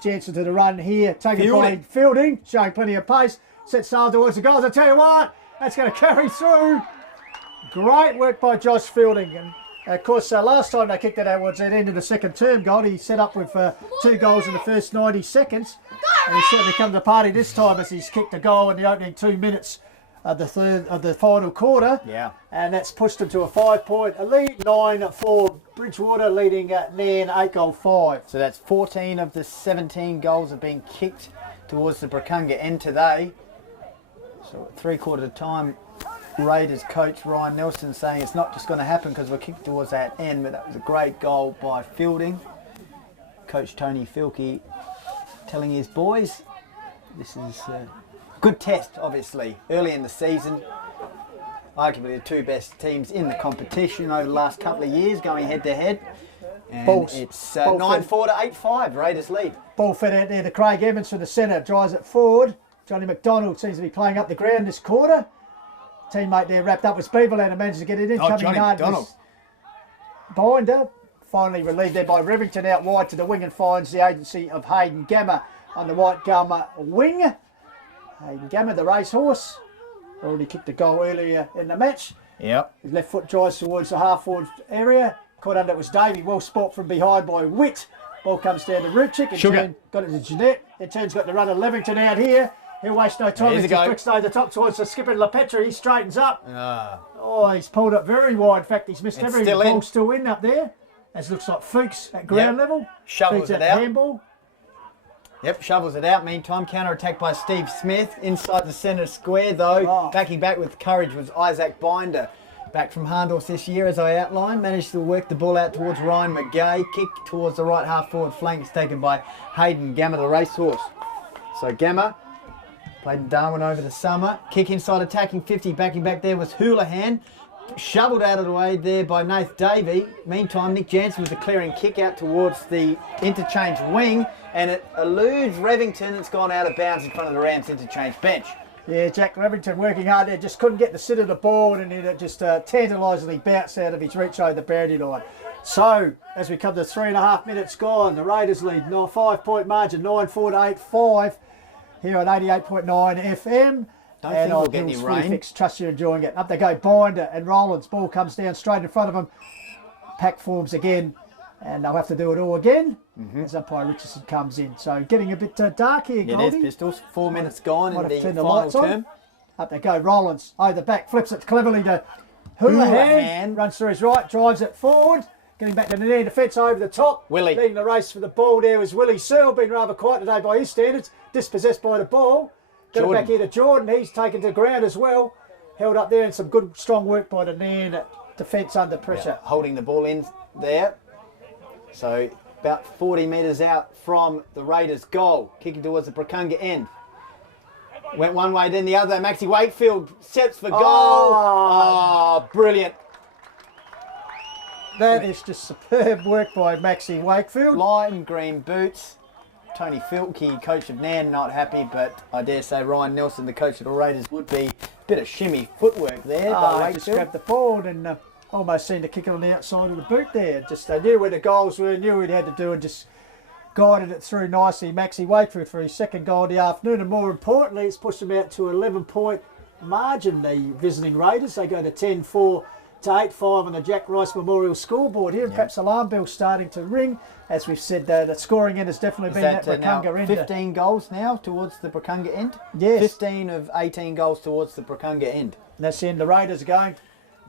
Jansen to the run here, taken by Fielding, showing plenty of pace. Sets sail towards the goals. I tell you what, that's going to carry through. Great work by Josh Fielding. And of course, last time they kicked it out was at the end of the second term goal. He set up with 2 goals in the first 90 seconds. And he's certainly come to the party this time as he's kicked a goal in the opening 2 minutes of the final quarter. Yeah. And that's pushed them to a 5-point lead. 9 for Bridgewater, leading Nairn 8-5. So that's 14 of the 17 goals have been kicked towards the Brakunga end today. So at 3/4 time, Raiders coach Ryan Nelson saying it's not just going to happen because we're kicked towards that end, but that was a great goal by Fielding. Coach Tony Filkey telling his boys this is a good test, obviously, early in the season. Arguably the 2 best teams in the competition over the last couple of years, going head to head. And it's 9-4 to 8-5, Raiders lead. Ball fed out there to Craig Evans from the centre, drives it forward. Johnny McDonald seems to be playing up the ground this quarter. Teammate there wrapped up with Beaverland and managed to get it in. Johnny McDonald. Binder, finally relieved there by Revington out wide to the wing and finds the agency of Hayden Gamma on the white Gamma wing. Hayden Gamma, the racehorse, already kicked a goal earlier in the match. Yep. His left foot drives towards the half-forward area. Caught under it was Davey, well spot from behind by Witt. Ball comes down to Ruchik. Turn got it to Jeanette. In turn's got the run of Levington out here. He'll waste no time. He's fixed over the top towards the skipper Lepetri. He straightens up. Oh, he's pulled up very wide. In fact, he's missed every ball. Still in up there. As looks like Fuchs at ground level. Shovels it out. Handball. Yep, shovels it out. Meantime, counter-attack by Steve Smith. Inside the centre square, though. Backing back with courage was Isaac Binder. Back from Hahndorf this year, as I outlined. Managed to work the ball out towards Ryan McGay. Kick towards the right half-forward flank is taken by Hayden Gamma, the racehorse. So Gamma played in Darwin over the summer. Kick inside attacking 50. Backing back there was Houlihan. Shoveled out of the way there by Nath Davey. Meantime, Nick Jansen with the clearing kick out towards the interchange wing, and it eludes Revington. It's gone out of bounds in front of the Rams interchange bench. Yeah, Jack Revington working hard there, just couldn't get the sit of the ball, and it just tantalisingly bounced out of his reach over the boundary line. So, as we come to 3.5 minutes gone, the Raiders lead 5-point margin, 9-4 to 8-5 here on 88.9 FM. Don't think we'll get any rain. Fixed. Trust you're enjoying it. Up they go, Binder and Rollins. Ball comes down straight in front of them. Pack forms again, and they'll have to do it all again as umpire Richardson comes in. So getting a bit dark here, Goldie. It is, Pistols. 4 minutes gone Might in have the turned the final lights on. term. Up they go, Rollins. Over the back, flips it cleverly to Houlihan. Runs through his right, drives it forward. Getting back to the near defence over the top. Willie. Leading the race for the ball there was Willie Searle, been rather quiet today by his standards. Dispossessed by the ball. Got it back here to Jordan. He's taken to ground as well. Held up there, and some good, strong work by the Nan defence under pressure. Yeah, holding the ball in there. So about 40 metres out from the Raiders' goal. Kicking towards the Bracunga end. Went one way, then the other. Maxie Wakefield sets for goal. Oh, brilliant. That is just superb work by Maxie Wakefield. Lime green boots. Tony Filkey, coach of Nan, not happy, but I dare say Ryan Nelson, the coach of the Raiders, would be. Bit of shimmy footwork there by Just Wakefield. grabbed the ball and almost seemed to kick it on the outside of the boot there. Just they knew where the goals were, knew what he had to do, and just guided it through nicely. Maxie Wakefield for his second goal of the afternoon, and more importantly, it's pushed them out to an 11-point margin. The visiting Raiders, they go to 10-4 to 8-5 on the Jack Rice Memorial scoreboard here. Perhaps alarm bells starting to ring. As we've said, the scoring end has definitely been that Bracunga end. 15 goals now towards the Bracunga end? Yes. 15 of 18 goals towards the Bracunga end. And that's the end. The Raiders are going,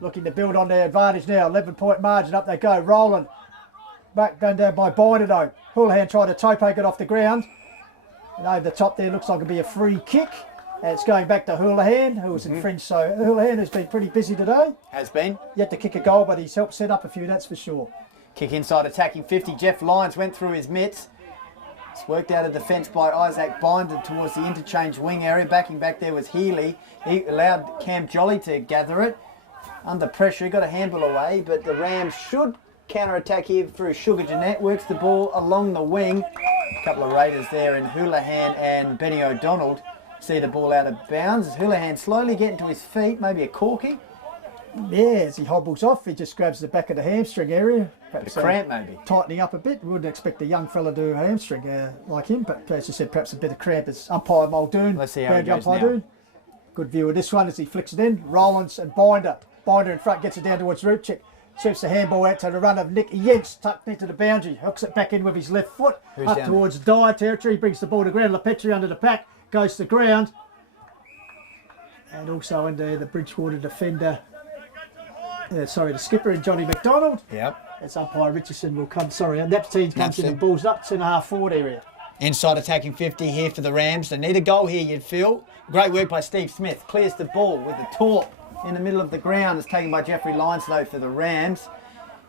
looking to build on their advantage now. 11-point margin, up they go. Rolling. Back going down by Binder though. Houlihan tried to toe poke it off the ground. And over the top there looks like it'll be a free kick. And it's going back to Houlihan, who was in French. So Houlihan has been pretty busy today. Has been. Yet to kick a goal, but he's helped set up a few, that's for sure. Kick inside attacking 50. Jeff Lyons went through his mitts. It's worked out of defence by Isaac Binder towards the interchange wing area. Backing back there was Healy. He allowed Cam Jolly to gather it. Under pressure, he got a handball away, but the Rams should counter-attack here through Sugar Jeanette. Works the ball along the wing. A couple of Raiders there in Houlihan and Benny O'Donnell. See the ball out of bounds. Houlihan slowly getting to his feet, maybe a corky. Yeah, as he hobbles off, he just grabs the back of the hamstring area. Perhaps A cramp maybe. tightening up a bit. We wouldn't expect a young fella to do a hamstring like him, but as you said, perhaps a bit of cramp. As umpire Muldoon, Let's see how it goes umpire now. Good view of this one as he flicks it in. Rollins and Binder. Binder in front, gets it down towards Rupchik. Shoots the handball out to the run of Nicky Yentz, tucked into the boundary. Hooks it back in with his left foot. Who's up down towards Dyer territory. Brings the ball to ground. LaPetri under the pack. Goes to ground. And also into the Bridgewater defender. The skipper and Johnny McDonald. Yep. As umpire Richardson will come. Sorry, Napstein comes in Napstein. and balls up 2.5 forward area. Inside attacking 50 here for the Rams. They need a goal here, you'd feel. Great work by Steve Smith. Clears the ball with a torp in the middle of the ground. It's taken by Jeffrey Lyons, though, for the Rams.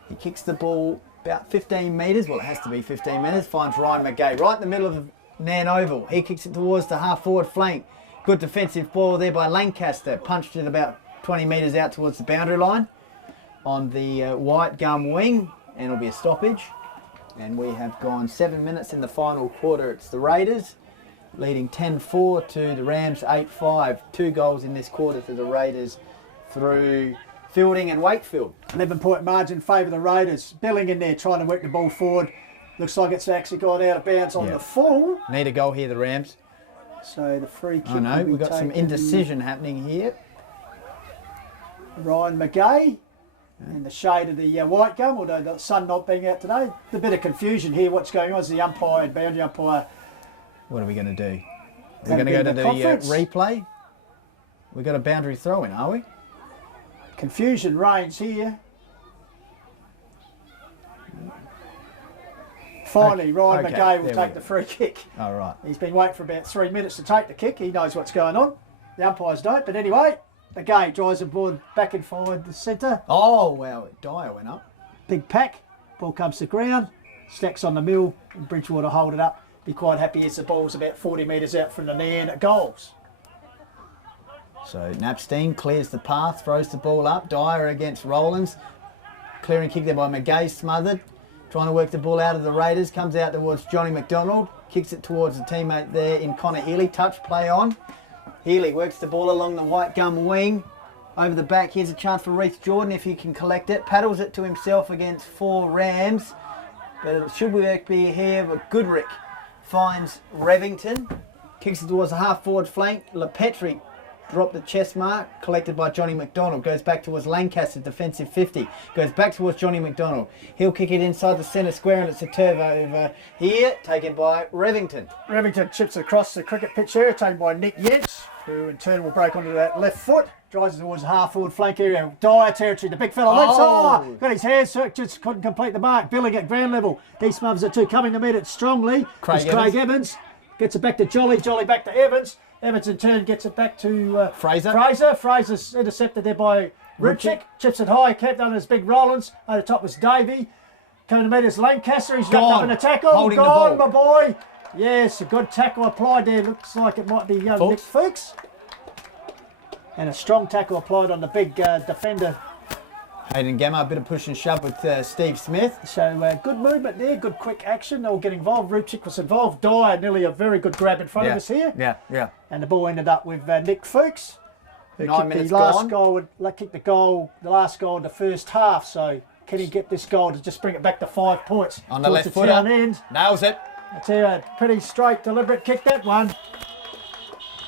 He kicks the ball about 15 metres. Well, it has to be 15 metres. Finds Ryan McGay right in the middle of Nan Oval. He kicks it towards the half-forward flank. Good defensive ball there by Lancaster. Punched it about 20 metres out towards the boundary line on the white gum wing. And it'll be a stoppage. And we have gone 7 minutes in the final quarter. It's the Raiders leading 10-4 to the Rams 8-5. 2 goals in this quarter for the Raiders through Fielding and Wakefield. 11-point margin favour the Raiders. Billing in there trying to work the ball forward. Looks like it's actually gone out of bounds on the full. Need a goal here, the Rams. So the free kick. I know, will be we've got some taken. indecision happening here. Ryan McGay in the shade of the white gum, although the sun not being out today. A bit of confusion here. What's going on is the umpire and boundary umpire. What are we going to do? We're That'll going to be go to the the conference. replay. We've got a boundary throw in, are we? Confusion reigns here. Finally, Ryan Okay, McGay will there take we the go. free kick. All right. He's been waiting for about 3 minutes to take the kick. He knows what's going on. The umpires don't. But anyway, McGay drives the ball back and forward the centre. Oh, wow. Dyer went up. Big pack. Ball comes to ground. Stacks on the mill. And Bridgewater hold it up. be quite happy as the ball's about 40 metres out from the Nairn goals. So Napstein clears the path, throws the ball up. Dyer against Rowlands. Clearing kick there by McGay, smothered. Trying to work the ball out of the Raiders. Comes out towards Johnny McDonald. Kicks it towards a teammate there in Connor Healy. Touch play on. Healy works the ball along the white gum wing. Over the back, here's a chance for Reece Jordan if he can collect it. Paddles it to himself against 4 Rams. But it should work be here, but Goodrick finds Revington. Kicks it towards the half-forward flank. LePetri dropped the chest mark, collected by Johnny McDonald. Goes back towards Lancaster, defensive 50. Goes back towards Johnny McDonald. He'll kick it inside the centre square, and it's a turnover here, taken by Revington. Remington chips across the cricket pitch area, taken by Nick Yentz, who in turn will break onto that left foot. Drives towards the half-forward flank area. Dire territory. The big fella lifts. Oh! Got his hands circled, just couldn't complete the mark. Billing at ground level. He smothers it too. Coming to meet it strongly. Craig Evans. Gets it back to Jolly. Jolly back to Evans. Evans in turn gets it back to Fraser. Fraser's intercepted there by Rupchik. Chips it high. Kept on his big Rollins. Over the top was Davey. Coming to meet us Lancaster. He's wrapped up in a tackle. Holding Gone, the ball. my boy. Yes, a good tackle applied there. Looks like it might be Nick Fuchs. And a strong tackle applied on the big defender. Hayden Gamma, a bit of push and shove with Steve Smith. So good movement there, good quick action. They were getting involved. Rupchik was involved. Dyer, nearly a very good grab in front of us here. Yeah. And the ball ended up with Nick Fuchs, who 9 kicked minutes the last gone. goal. Kicked the last goal in the first half. So can he get this goal to just bring it back to 5 points? On the towards left footer. town end. Nails it. I tell you, a pretty straight, deliberate kick that one.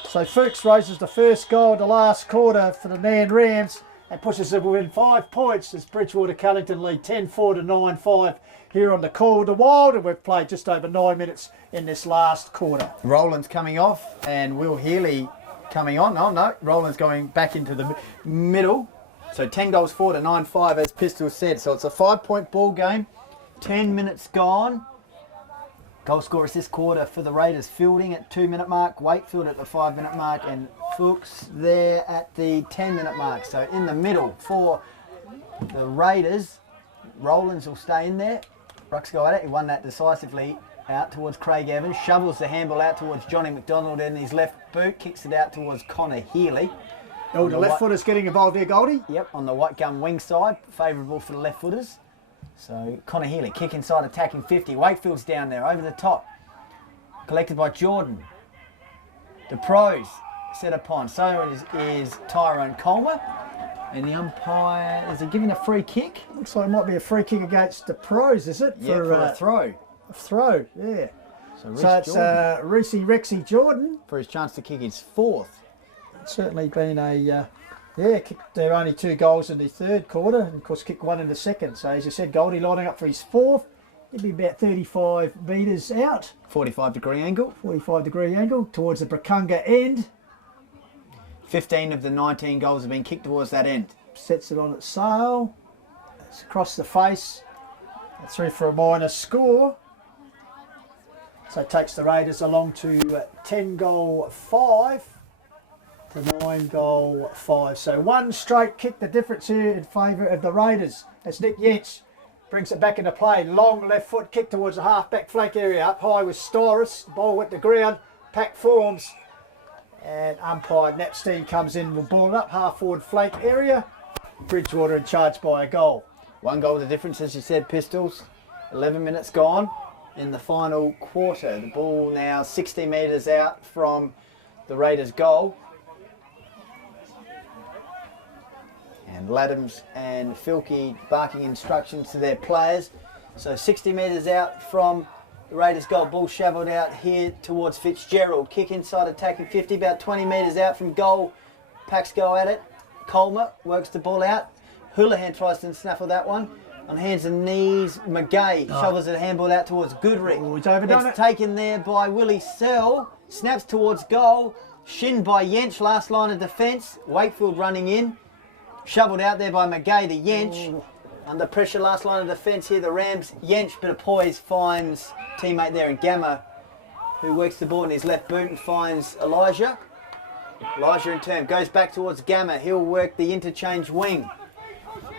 So Fuchs raises the first goal of the last quarter for the Nairn Rams and pushes it within 5 points as Bridgewater Callington lead 10-4 to 9-5 here on the Call of the Wild, and we've played just over 9 minutes in this last quarter. Rowlands coming off and Will Healy coming on. Oh no, Rowlands going back into the middle. So 10 goals 4 to 9-5 as Pistol said. So it's a 5-point ball game. 10 minutes gone. Goal scorers this quarter for the Raiders, Fielding at 2-minute mark, Wakefield at the 5-minute mark, and Fuchs there at the 10-minute mark. So in the middle for the Raiders, Rowlands will stay in there. Rucks go at it. He won that decisively out towards Craig Evans. Shovels the handball out towards Johnny McDonald in his left boot. Kicks it out towards Connor Healy. Oh, the left footer's getting involved here, Goldie. Yep, on the white gum wing side. Favourable for the left footers. So Connor Healy, kick inside, attacking 50. Wakefield's down there, over the top. Collected by Jordan. The pros set upon. So is Tyrone Colmer. And the umpire, is he giving a free kick? Looks like it might be a free kick against the pros, is it? Yeah, for a throw. A throw, yeah. So it's Reece Rexy Jordan. for his chance to kick his 4th. It's certainly been a, kicked there only 2 goals in the third quarter, and of course kicked 1 in the second. So as you said, Goldie lining up for his 4th. He'd be about 35 metres out. 45-degree angle. 45-degree angle towards the Brakunga end. 15 of the 19 goals have been kicked towards that end. Sets it on its sail. It's across the face. That's through for a minor score. So it takes the Raiders along to 10-goal 5 to 9-goal 5. So one straight kick, the difference here in favour of the Raiders. As Nick Yentz brings it back into play. Long left foot kick towards the half-back flank area. Up high with Styrus. Ball at the ground. Pack forms. And umpire Napstein comes in, will ball it up, half-forward flank area. Bridgewater in charge by a goal. 1 goal the difference, as you said, Pistols. 11 minutes gone in the final quarter. The ball now 60 metres out from the Raiders' goal. And Laddams and Filkey barking instructions to their players. So 60 metres out from the Raiders' goal. Ball shovelled out here towards Fitzgerald. Kick inside, attacking 50, about 20 metres out from goal. Packs go at it. Colmer works the ball out. Houlihan tries to snaffle that one. On hands and knees, McGay shovels the handball out towards Goodrick. Oh, he's overdone It's it. taken there by Willie Sell. Snaps towards goal. Shinned by Yench, last line of defence. Wakefield running in. Shovelled out there by McGay to Yench. Under pressure, last line of defence here, the Rams. Yench, bit of poise, finds teammate there in Gamma, who works the ball in his left boot and finds Elijah. Elijah in turn goes back towards Gamma. He'll work the interchange wing.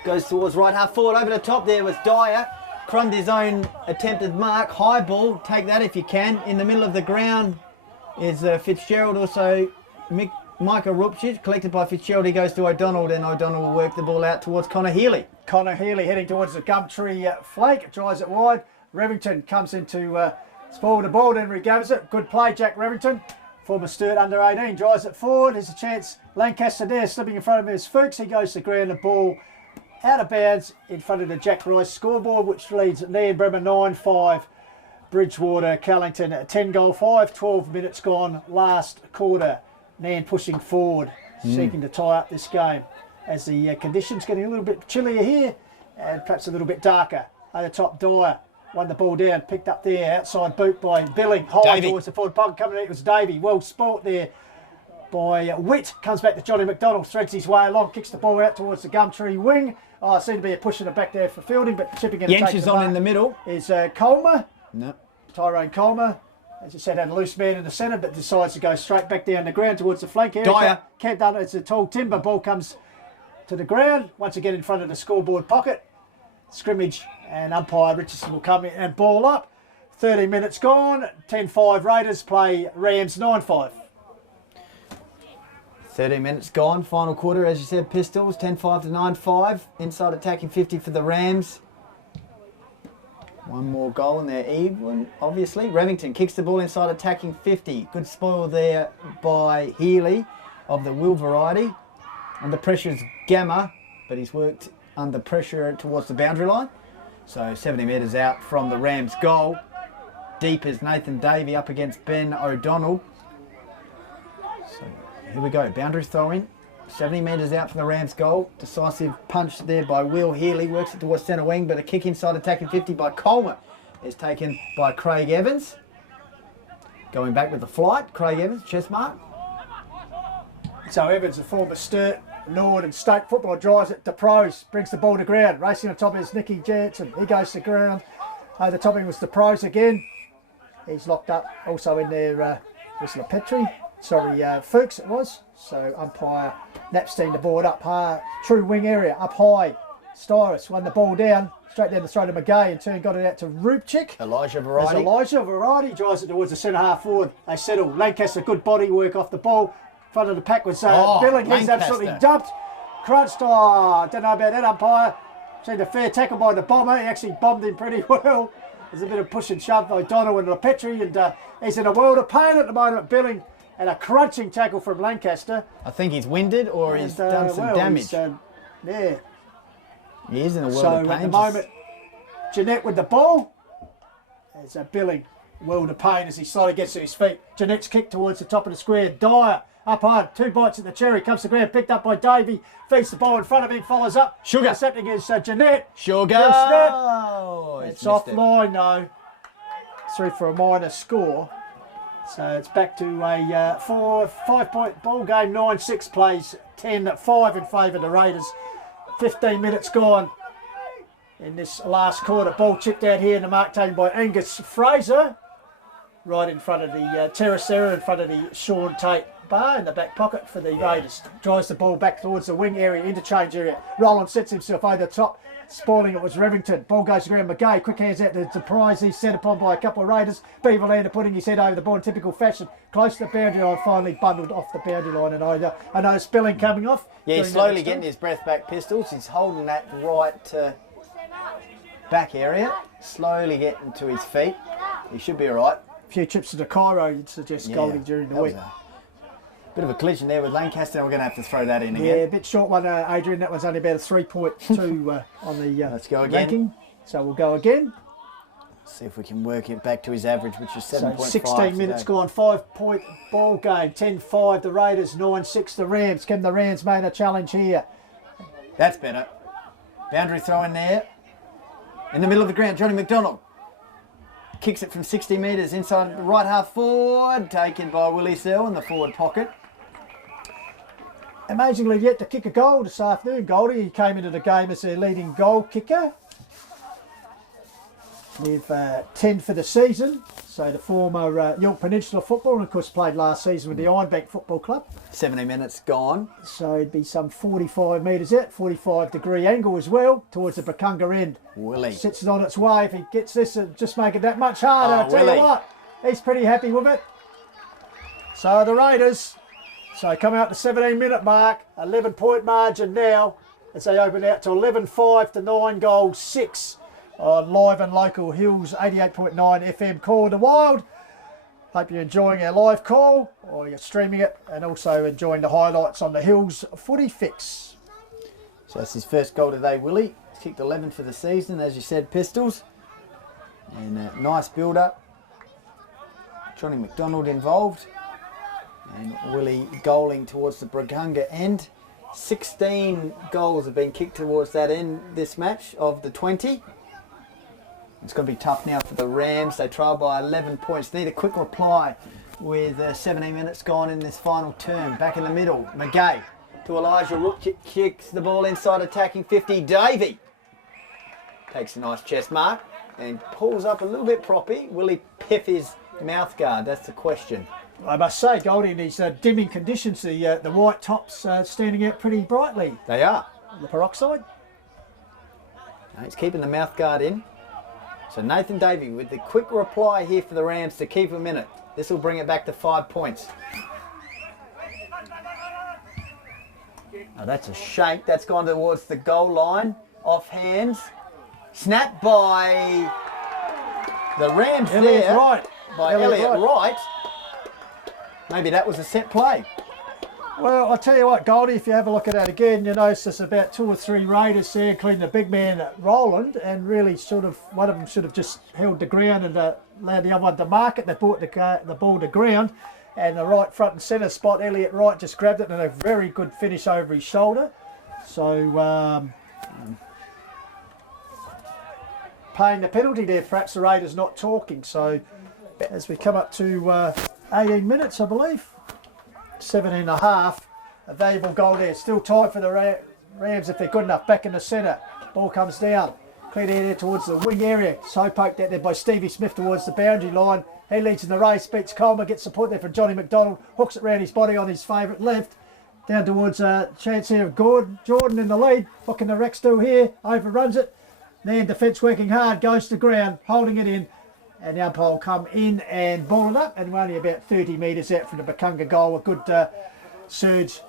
Goes towards right half forward. Over the top there was Dyer. crumbed his own attempted mark. High ball, take that if you can. In the middle of the ground is Fitzgerald, also Micah Rupchich, collected by Fitzgerald. He goes to O'Donnell, and O'Donnell will work the ball out towards Connor Healy. Connor Healy heading towards the Gumtree flank, drives it wide. Revington comes into spoil the ball, then regathers it. Good play, Jack Revington. Former Sturt under 18, drives it forward. There's a chance. Lancaster there, slipping in front of him is Fuchs. He goes to ground the ball out of bounds in front of the Jack Rice scoreboard, which leads Nan Bremer 9-5. Bridgewater, Callington 10 goal 5. 12 minutes gone, last quarter. Nan pushing forward, seeking to tie up this game. As the conditions getting a little bit chillier here, and perhaps a little bit darker. Over top, Dyer won the ball down, picked up there, outside boot by Billing. High Davey. towards the forward pocket, coming in, it was Davey. Well sport there by Witt. Comes back to Johnny McDonald, threads his way along, kicks the ball out towards the Gumtree wing. Oh, seemed to be a push in the back there for fielding, but chipping in. Yench is on in the middle. Is Colmer. No. Tyrone Colmer, as I said, had a loose man in the centre, but decides to go straight back down the ground towards the flank area. Dyer. Can't done it. It's a tall timber. Ball comes to the ground. Once again in front of the scoreboard pocket. Scrimmage, and umpire Richardson will come in and ball up. 30 minutes gone. 10-5 Raiders play Rams 9-5. 30 minutes gone, final quarter, as you said, Pistols, 10-5 to 9-5. Inside attacking 50 for the Rams. One more goal and they're even, obviously. Remington kicks the ball inside attacking 50. Good spoil there by Healy of the Will variety. Under pressure is Gamma, but he's worked under pressure towards the boundary line. So 70 metres out from the Rams goal. Deep is Nathan Davey up against Ben O'Donnell. So here we go, boundary throw in. 70 metres out from the Rams goal. Decisive punch there by Will Healy. Works it towards centre wing, but a kick inside attacking 50 by Coleman is taken by Craig Evans. Going back with the flight, Craig Evans, chest mark. So Evans, a former Sturt, Lord and Stoke football, drives it to Pros, brings the ball to ground. Racing on top is Nicky Jansen. He goes to ground. Over the topping was the Pros again. He's locked up. Also in there was Petrie. Sorry, Fuchs it was. So umpire Napstein the board up high. True wing area, up high. Styrus won the ball down, straight down the throat of McGay. In turn got it out to Rupchik. Elijah As Variety. Elijah Variety drives it towards the centre half forward. They settle. Lancaster, good body work off the ball. Front of the pack was Billing. He's Lancaster. absolutely dumped. Crunched. Oh, don't know about that umpire. Seemed a fair tackle by the bomber. He actually bombed him pretty well. There's a bit of push and shove by O'Donnell and LaPetrie, and he's in a world of pain at the moment, Billing. And a crunching tackle from Lancaster. I think he's winded or he's done some damage. Yeah. He is in a world So of pain. at the moment, Jeanette with the ball. There's a Billing, world of pain as he slowly gets to his feet. Jeanette's kick towards the top of the square. Dyer up hard, 2 bites at the cherry, comes to the ground, picked up by Davey, feeds the ball in front of him, follows up. Sugar. Intercepting is Jeanette. Sugar. Good snap. Oh, It's offline though. Through for a minor score. So it's back to a 5-point ball game. 9-6 plays 10-5 in favour of the Raiders. 15 minutes gone in this last quarter. Ball chipped out here and the mark taken by Angus Fraser. Right in front of the terrace there, in front of the Sean Tate bar in the back pocket for the Raiders. Drives the ball back towards the wing area, interchange area. Roland sets himself over the top. Spoiling it was Revington. Ball goes to ground. McGay. Quick hands out to Surprise. He's set upon by a couple of Raiders. Beaverlander putting his head over the ball in typical fashion. Close to the boundary line. Finally bundled off the boundary line. And I know Spilling coming off. Yeah, he's slowly getting his breath back, Pistols. He's holding that right back area. Slowly getting to his feet. He should be all right. A few trips to the Cairo, you'd suggest Goldie during the week. Bit of a collision there with Lancaster. We're going to have to throw that in again. Yeah, a bit short one, Adrian. That one's only about a 3.2 on the Let's go again. ranking. So we'll go again. See if we can work it back to his average, which is 7.5. So 16 minutes gone, 5-point ball game. 10-5 the Raiders, 9-6 the Rams. Can the Rams make a challenge here? That's better. Boundary throw in there. In the middle of the ground, Johnny McDonald. Kicks it from 60 metres inside the right half forward. Taken by Willie Sell in the forward pocket. Amazingly yet to kick a goal this afternoon, Goldie. He came into the game as their leading goal kicker. They've 10 for the season. So the former York Peninsula football, and of course played last season with the Ironbank Football Club. 70 minutes gone. So it'd be some 45 metres out, 45-degree angle as well towards the Bacunga end. Willie. Sits it on its way. If he gets this, it'll just make it that much harder. Oh, I tell Willie. you what, he's pretty happy with it. So the Raiders, come out the 17-minute mark, 11-point margin now as they open out to 11-5 to 9 goals 6 on live and local Hills 88.9 FM call. The Wild. Hope you're enjoying our live call, or you're streaming it, and also enjoying the highlights on the Hills Footy Fix. So that's his first goal today, Willie. He's kicked 11 for the season, as you said, Pistols. And a nice build-up. Johnny McDonald involved. And Willie goaling towards the Bacunga end. 16 goals have been kicked towards that end this match of the 20. It's going to be tough now for the Rams. They trail by 11 points. Need a quick reply with 17 minutes gone in this final term. Back in the middle, McGay to Elijah Rook. Kicks the ball inside, attacking 50. Davey takes a nice chest mark and pulls up a little bit proppy. Will he piff his mouth guard? That's the question. I must say, Goldie, in these dimming conditions, the white tops standing out pretty brightly. They are. The peroxide. No, he's keeping the mouth guard in. So Nathan Davey with the quick reply here for the Rams to keep him in it. This will bring it back to 5 points. Oh, that's a shake. That's gone towards the goal line. Off hands. Snap by the Rams Elliot there. Wright. By Elliot Wright. Maybe that was a set play. Well, I'll tell you what, Goldie, if you have a look at that again, you notice there's about 2 or 3 Raiders there, including the big man Roland, and really sort of, one of them should have just held the ground and allowed the other one to mark it. They brought the ball to ground, and the right front and centre spot, Elliot Wright just grabbed it and a very good finish over his shoulder. So, paying the penalty there, perhaps the Raiders not talking. So, as we come up to 18 minutes, I believe. 17.5, a valuable goal there. Still tight for the Rams if they're good enough. Back in the centre, ball comes down. Cleared there towards the wing area. So poked out there by Stevie Smith towards the boundary line. He leads in the race, beats Coleman, gets support there from Johnny McDonald. Hooks it round his body on his favourite left. Down towards chance here of Jordan in the lead. What can the Rex do here? Overruns it. Then defence working hard, goes to ground, holding it in. And the umpire will come in and ball it up, and we're only about 30 metres out from the Bacunga goal. A good surge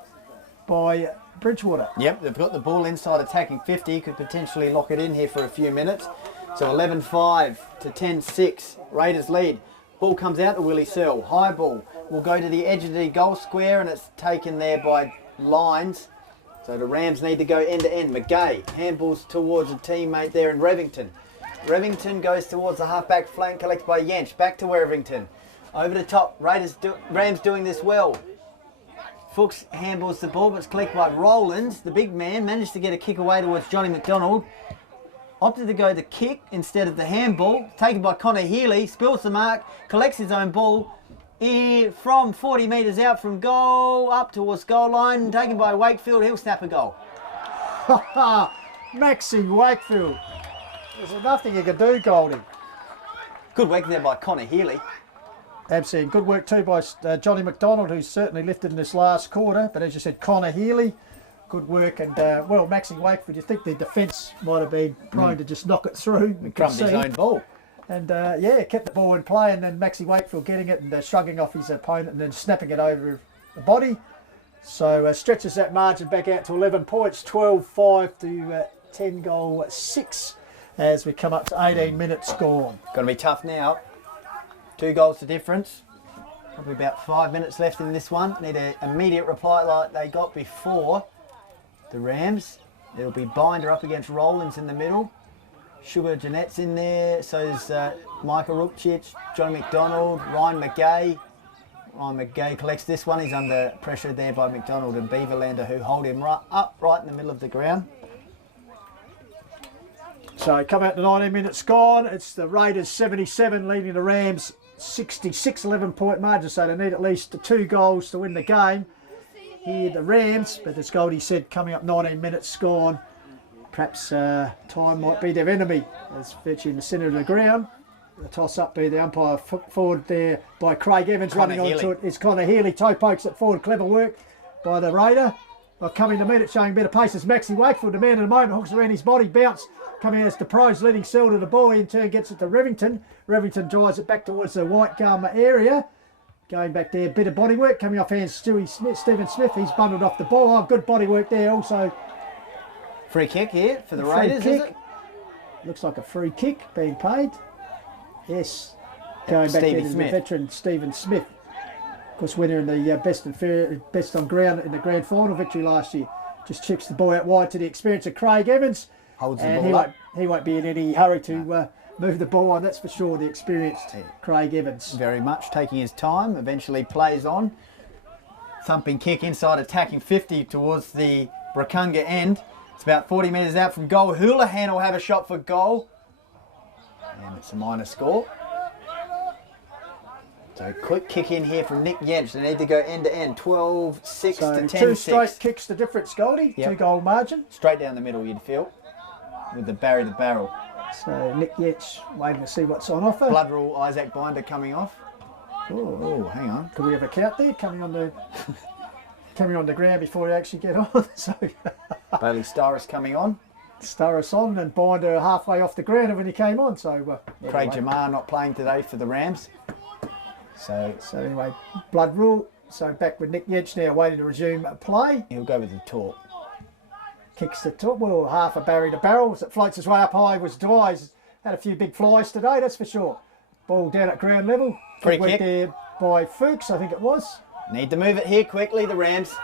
by Bridgewater. Yep, they've got the ball inside attacking 50. Could potentially lock it in here for a few minutes. So 11-5 to 10-6. Raiders lead. Ball comes out to Willie Searle. High ball will go to the edge of the goal square, and it's taken there by Lines. So the Rams need to go end to end. McGay handballs towards a teammate there in Revington. Revington goes towards the half-back flank, collected by Yench. Back to Revington. Over the top, Rams doing this well. Fuchs handballs the ball, but it's collected by Rowlands. The big man managed to get a kick away towards Johnny McDonald. Opted to go the kick instead of the handball. Taken by Connor Healy. Spills the mark, collects his own ball. From 40 metres out from goal, up towards goal line. Taken by Wakefield, he'll snap a goal. Maxi Wakefield. There's nothing you can do, Goldie. Good work there by Connor Healy. Absolutely. Good work too by Johnny McDonald, who's certainly lifted in this last quarter. But as you said, Connor Healy, good work. And, well, Maxi Wakefield, you think the defence might have been prone to just knock it through. Crumbed his own ball. And, yeah, kept the ball in play. And then Maxi Wakefield getting it and shrugging off his opponent and then snapping it over the body. So stretches that margin back out to 11 points, 12-5 to 10 goal 6. As we come up to 18 minutes gone. Going to be tough now. 2 goals to difference. Probably about 5 minutes left in this one. Need an immediate reply like they got before. The Rams. It'll be Binder up against Rowlands in the middle. Sugar Jeanette's in there. So is Micah Rukcic, John McDonald, Ryan McGay. Ryan McGay collects this one. He's under pressure there by McDonald and Beaverlander, who hold him right in the middle of the ground. So come out to 19 minutes gone. It's the Raiders 77 leading the Rams 66, 11-point margin. So they need at least 2 goals to win the game. Here the Rams, but as Goldie said, coming up 19 minutes gone. perhaps time might be their enemy. As virtually in the centre of the ground. The toss up by the umpire forward there by Craig Evans. Connor running onto Healy. it is Connor Healy. Toe pokes it forward. Clever work by the Raider. Well, coming to meet it, showing better pace is Maxie Wakefield. The man in the moment hooks around his body, bounce. Coming as the pros, letting Sell to the ball. In turn gets it to Revington. Revington drives it back towards the White Gum area. Going back there, bit of body work. Coming off hands, Stephen Smith. He's bundled off the ball. Oh, good body work there also. Free kick here for the Free Raiders, is kick. it? Looks like a free kick being paid. Yes. Going back Stevie there to the Smith. veteran Stephen Smith. Of course, winner in the best on ground in the grand final victory last year. Just chips the ball out wide to the experience of Craig Evans. Holds the And ball up. he won't be in any hurry to move the ball on, that's for sure, the experienced Craig Evans. Very much taking his time, eventually plays on. Thumping kick inside, attacking 50 towards the Brakunga end. It's about 40 metres out from goal. Houlihan will have a shot for goal. And it's a minor score. So quick kick in here from Nick Yench. They need to go end to end. 12-6 So to 10-6. two straight kicks the difference, Goldie. Yep. 2 goal margin. Straight down the middle, you'd feel, with the Barry the Barrel. So Nick Yetch waiting to see what's on offer. Blood rule, Isaac Binder coming off. Oh, Oh, hang on. could we have a count there coming on the ground before we actually get on? So Bailey Starris coming on. Starris on and Binder halfway off the ground when he came on. So Craig anyway. Jamar not playing today for the Rams. So So anyway, blood rule. So back with Nick Yetch now waiting to resume play. he'll go with the talk. Kicks the top. Well, half a Barry to barrel as it floats his way up high. Was Dyes had a few big flies today, that's for sure. Ball down at ground level. Free Good work kick. there by Fuchs, I think it was. Need to move it here quickly, the Rams.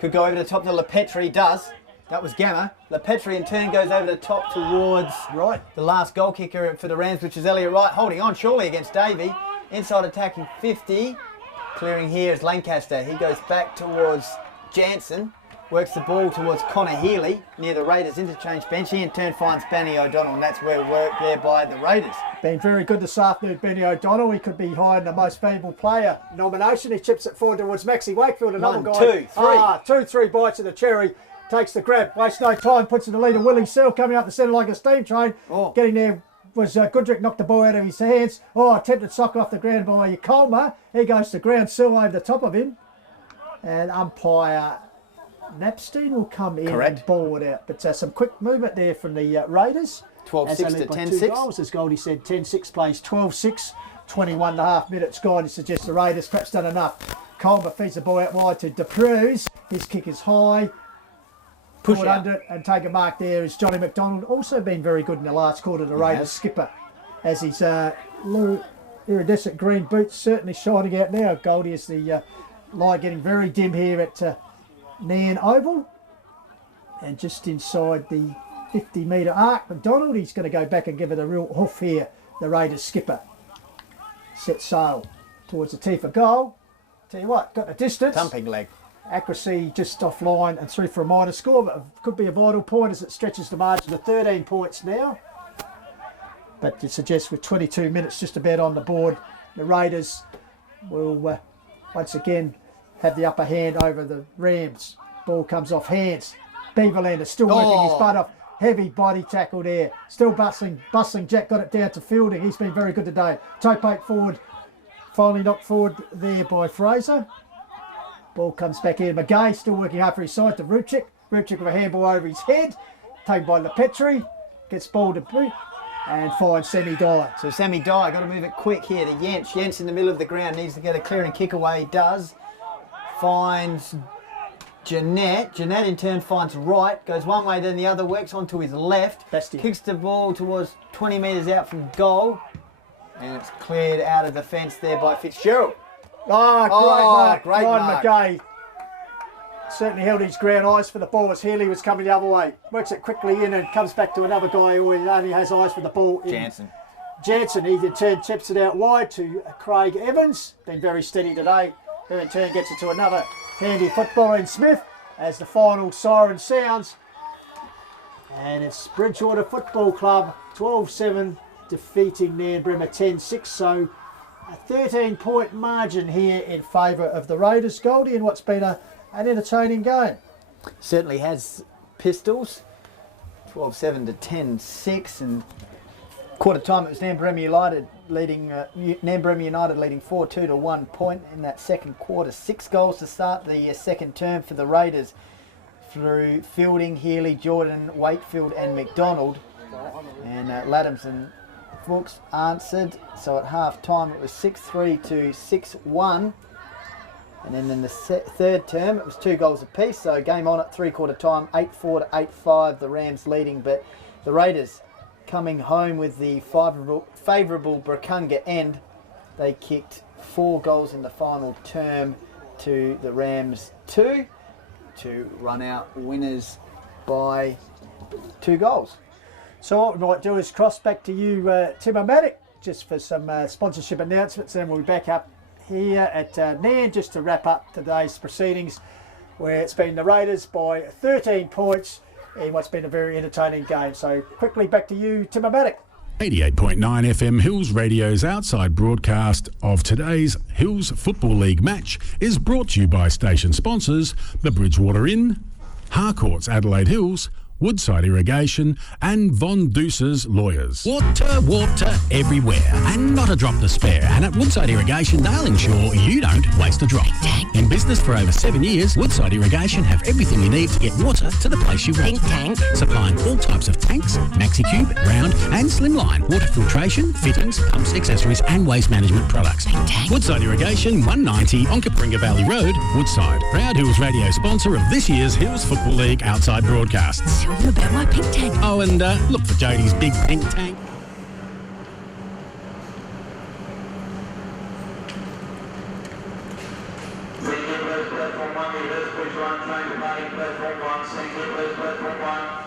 Could go over the top to Lepetri, does. That was Gamma. Lepetri in turn goes over the top towards Right. the last goal kicker for the Rams, which is Elliot Wright, holding on surely against Davey. Inside attacking 50. Clearing here is Lancaster. He goes back towards Jansen. Works the ball towards Connor Healy near the Raiders interchange bench. He in turn finds Benny O'Donnell, and that's where work there by the Raiders. Been very good this afternoon, Benny O'Donnell. He could be high in the most valuable player nomination. He chips it forward towards Maxie Wakefield. Another One, guy. two, three. 2-3 bites of the cherry. Takes the grab. Wastes no time. Puts it to leader Willie Sell coming up the centre like a steam train. Oh. Getting there was Goodrick knocked the ball out of his hands. Oh, attempted sock off the ground by Colmer. He goes to ground. Sell over the top of him. And umpire Napstein will come in Correct. and ball it out. But some quick movement there from the Raiders. 12-6 As to only by 10-6. 2 goals, as Goldie said, 10-6 plays 12-6, 21.5 minutes gone. It suggests the Raiders perhaps done enough. Colmer feeds the ball out wide to DePrews. His kick is high. Push Push out. under it and take a mark there is Johnny McDonald. Also been very good in the last quarter, the Raiders has. skipper. As his iridescent green boots certainly shining out now. Goldie is the light getting very dim here at Nairn Oval. And just inside the 50-metre arc, McDonald, he's going to go back and give it a real hoof here, the Raiders skipper. Set sail towards the tee for goal. Tell you what, got the distance. Thumping leg. Accuracy just offline and through for a minor score, but it could be a vital point as it stretches the margin to 13 points now. But it suggests with 22 minutes just about on the board, the Raiders will once again have the upper hand over the Rams. Ball comes off hands. Beaverland is still working his butt off. Heavy body tackle there. Still bustling. Jack got it down to fielding. He's been very good today. Toe poke forward. Finally knocked forward there by Fraser. Ball comes back in. McGay still working hard for his side to Ruchik. Ruchik with a handball over his head. Taken by Lepetri. Gets ball to boot. And finds Sammy Dyer. So Sammy Dyer, got to move it quick here to Jens. Jens in the middle of the ground, needs to get a clearing kick away. He does. Finds Jeanette. Jeanette in turn finds Wright. Goes one way, then the other. Works onto his left. Bastien. Kicks the ball towards 20 metres out from goal. And it's cleared out of the fence there by Fitzgerald. Ah, great Oh, mark. great Ryan mark. McGay certainly held his ground eyes for the ball as Healy was coming the other way. Works it quickly in and comes back to another guy who only has eyes for the ball. in Jansen. Jansen, he in turn chips it out wide to Craig Evans. Been very steady today. Who in turn gets it to another handy footballer in Smith as the final siren sounds. And it's Bridgewater Football Club 12-7 defeating Nairn Bremer 10-6. So a 13-point margin here in favour of the Raiders, Goldie, in what's been an entertaining game. Certainly has Pistols. 12-7 to 10-6, and quarter time it was Nambourima United leading 4-2 to 1 point in that second quarter. 6 goals to start the second term for the Raiders through Fielding, Healy, Jordan, Wakefield and McDonald. And Laddams and Fuchs answered. So at half time it was 6-3 to 6-1. And then in the third term it was 2 goals apiece. So game on at 3/4 time, 8-4 to 8-5, the Rams leading. But the Raiders coming home with the favourable Brakunga end. They kicked 4 goals in the final term to the Rams 2 to run out winners by 2 goals. So what we might do is cross back to you, Timmatic, just for some sponsorship announcements, and we'll be back up here at Nairn just to wrap up today's proceedings, where it's been the Raiders by 13 points in what's been a very entertaining game. So quickly back to you, Timmatic. 88.9 FM Hills Radio's outside broadcast of today's Hills Football League match is brought to you by station sponsors the Bridgewater Inn, Harcourts Adelaide Hills, Woodside Irrigation and Von Deuce's Lawyers. Water everywhere and not a drop to spare. And at Woodside Irrigation, they'll ensure you don't waste a drop. In business for over 7 years, Woodside Irrigation have everything you need to get water to the place you want. Tank. Supplying all types of tanks, maxi-cube, round and slimline, water filtration, fittings, pumps, accessories and waste management products. Woodside Irrigation, 190 on Capringa Valley Road, Woodside. Proud Hills Radio sponsor of this year's Hills Football League outside broadcasts. Tell them about my pink tank. Oh, and look for Jodie's big pink tank. Platform 1, please run, train to party, platform 1, platform 1.